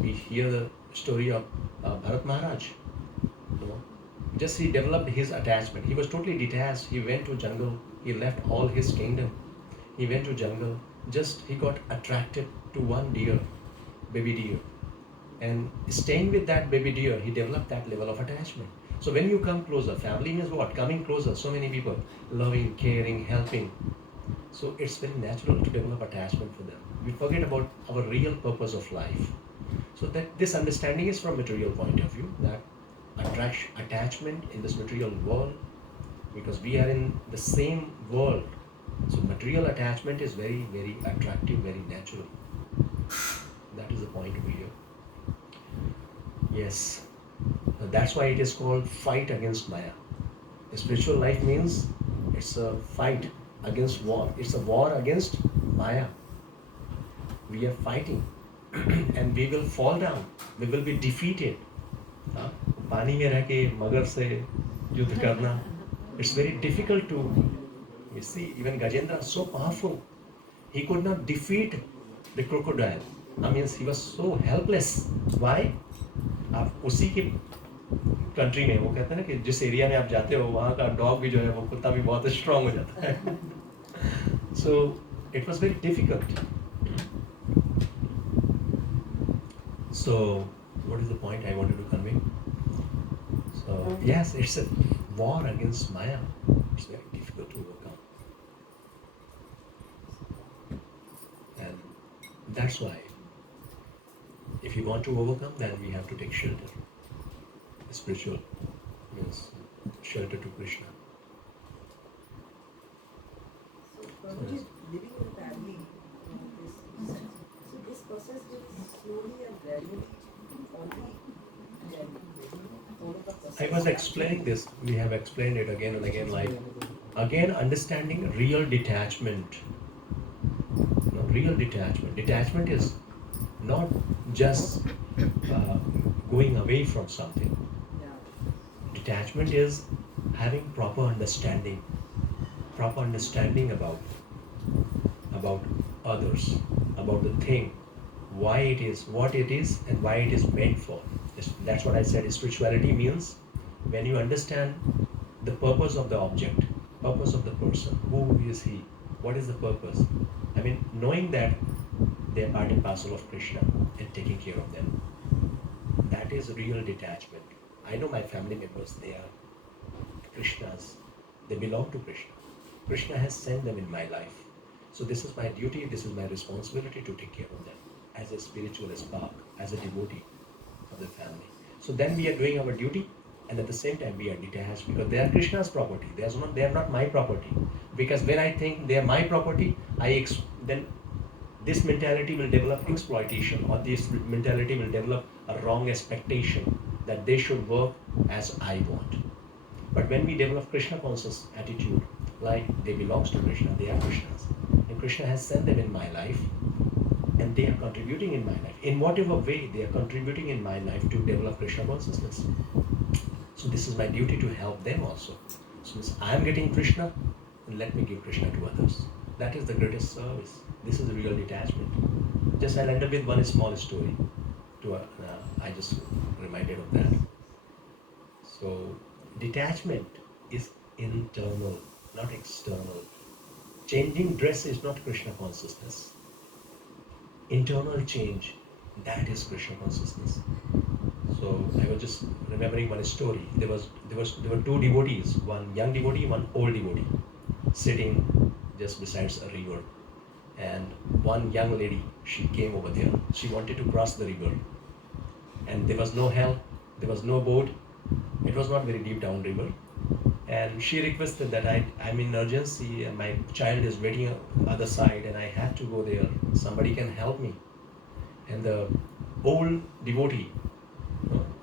We hear the story of Bharat Maharaj. You know, just he developed his attachment. He was totally detached. He went to jungle. He left all his kingdom. He went to jungle. Just he got attracted to one deer, baby deer. And staying with that baby deer, he developed that level of attachment. So when you come closer, family means what? Coming closer, so many people, loving, caring, helping. So it's very natural to develop attachment for them. We forget about our real purpose of life. So that this understanding is from material point of view, that attachment in this material world, because we are in the same world. So material attachment is very, very attractive, very natural. That is the point over here. Yes, that's why it is called fight against Maya. The spiritual life means it's a fight against war. It's a war against Maya. We are fighting and we will fall down. We will be defeated. पानी में रह के मगर से युद्ध करना. It's very difficult to, you see, even Gajendra is so powerful. He could not defeat the crocodile. I mean, he was so helpless. Why? आप उसी के कंट्री में, वो कहते हैं ना कि जिस एरिया में आप जाते हो वहाँ का डॉग भी जो है वो कुत्ता भी बहुत स्ट्रांग हो जाता है. So it was very difficult. So what is the point I wanted to convey? So yes, it's a war against Maya. It's very difficult to overcome. And that's why if you want to overcome, then we have to take shelter. Spiritual means shelter to Krishna. So living in family, this process will slowly and gradually only follow the process. I was explaining this. We have explained it again and again. Like again, understanding real detachment. Real detachment. Detachment is not just going away from something. Detachment is having proper understanding about others, about the thing, why it is, what it is, and why it is meant for. That's what I said. Spirituality means when you understand the purpose of the object, purpose of the person, who is he, what is the purpose. I mean, knowing that they are part and parcel of Krishna and taking care of them. That is real detachment. I know my family members, they are Krishnas. They belong to Krishna. Krishna has sent them in my life. So this is my duty, this is my responsibility to take care of them as a spiritual spark, as a devotee of the family. So then we are doing our duty, and at the same time we are detached because they are Krishna's property. They are not my property. Because when I think they are my property, then this mentality will develop exploitation, or this mentality will develop a wrong expectation that they should work as I want. But when we develop Krishna conscious attitude, like they belongs to Krishna, they are Krishna's, and Krishna has sent them in my life, and they are contributing in my life. In whatever way they are contributing in my life to develop Krishna consciousness. So this is my duty to help them also. So since I am getting Krishna, then let me give Krishna to others. That is the greatest service. This is the real detachment. Just I'll end up with one small story. I just reminded of that. So detachment is internal, not external. Changing dress is not Krishna consciousness. Internal change, that is Krishna consciousness. So I was just remembering one story. There were two devotees, one young devotee, one old devotee, sitting just besides a river. And one young lady, she came over there. She wanted to cross the river, and there was no help. There was no boat. It was not very deep down river. And she requested that I'm in urgency and my child is waiting on the other side and I have to go there. Somebody can help me. And the old devotee,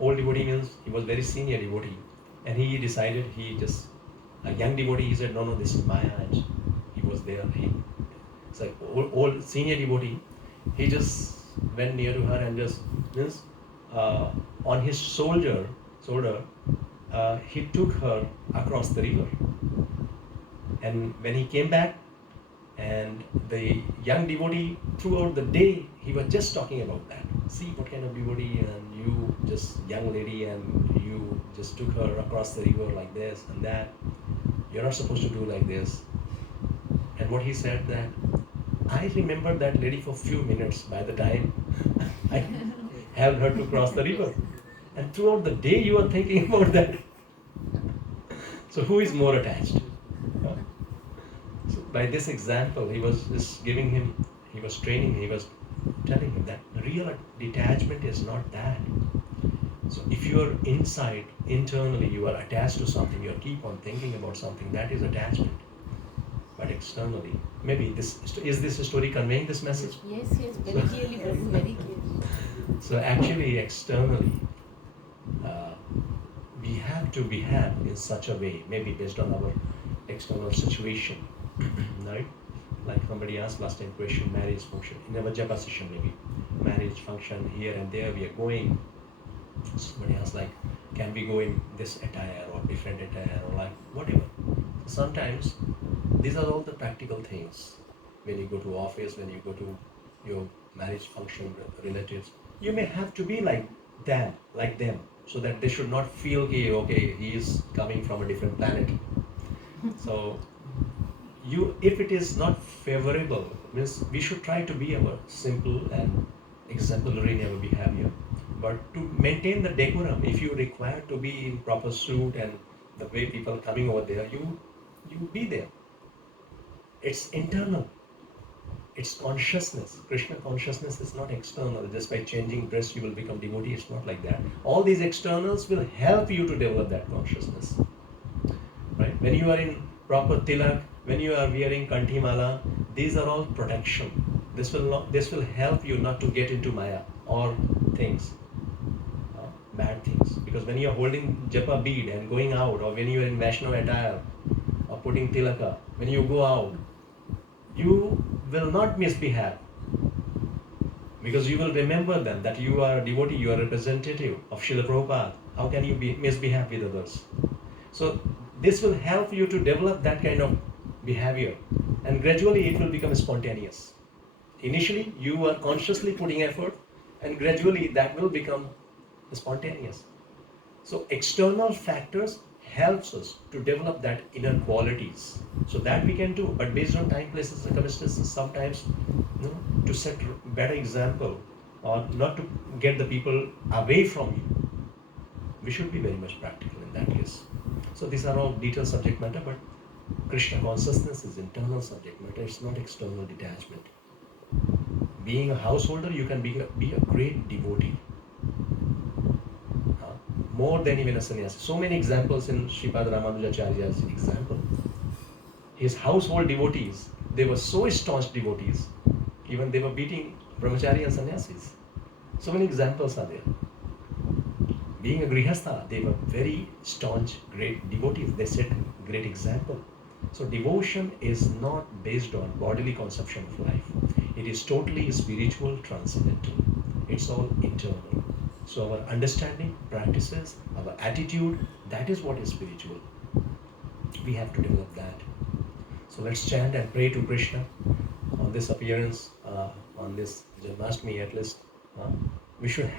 old devotee means he was very senior devotee, and he decided a young devotee, he said, no, this is Maya, and he was there. It's like old senior devotee, he just went near to her and just means on his shoulder, he took her across the river. And when he came back, and the young devotee, throughout the day, he was just talking about that. See what kind of devotee, and you just young lady, and you just took her across the river like this and that. You're not supposed to do like this. And what he said that, I remembered that lady for few minutes by the time I helped her to cross the river. And throughout the day you are thinking about that. So who is more attached? So by this example, he was just giving him, he was training, he was telling him that real detachment is not that. So if you are inside, internally, you are attached to something, you keep on thinking about something, that is attachment. But externally, maybe this story conveying this message? Yes, very clearly, very clearly. So actually, externally, we have to behave in such a way, maybe based on our external situation, right? Like somebody asked last time question, marriage function. In our japa session, maybe marriage function here and there we are going. Somebody asked like, can we go in this attire or different attire or like whatever. Sometimes these are all the practical things. When you go to office, when you go to your marriage function relatives, you may have to be like them, so that they should not feel okay, he is coming from a different planet. So if it is not favorable, means we should try to be our simple and exemplary in our behavior. But to maintain the decorum, if you require to be in proper suit and the way people coming over there, you be there. It's internal. It's consciousness. Krishna consciousness is not external. Just by changing dress you will become devotee. It's not like that. All these externals will help you to develop that consciousness. Right? When you are in proper tilak, when you are wearing kanthi mala, these are all protection. This will help you not to get into maya or things, bad things. Because when you are holding japa bead and going out, or when you are in Vaishnava attire or putting tilaka, when you go out, you will not misbehave, because you will remember them that you are a devotee, you are a representative of Srila Prabhupada. How can you misbehave with others? So this will help you to develop that kind of behavior, and gradually it will become spontaneous. Initially you are consciously putting effort, and gradually that will become spontaneous. So external factors helps us to develop that inner qualities, so that we can do. But based on time, places, circumstances, sometimes to set better example or not to get the people away from you, we should be very much practical in that case. So these are all detailed subject matter, but Krishna consciousness is internal subject matter. It's not external detachment. Being a householder, you can be a great devotee. More than even a sannyasi. So many examples in Sripad Ramanujacharya's example. His household devotees, they were so staunch devotees, even they were beating brahmachari and sannyasis. So many examples are there. Being a grihastha, they were very staunch, great devotees. They set great example. So devotion is not based on bodily conception of life. It is totally spiritual, transcendental. It's all internal. So our understanding, practices, our attitude, that is what is spiritual. We have to develop that. So let's chant and pray to Krishna on this appearance, on this Janmashtami at least. We should have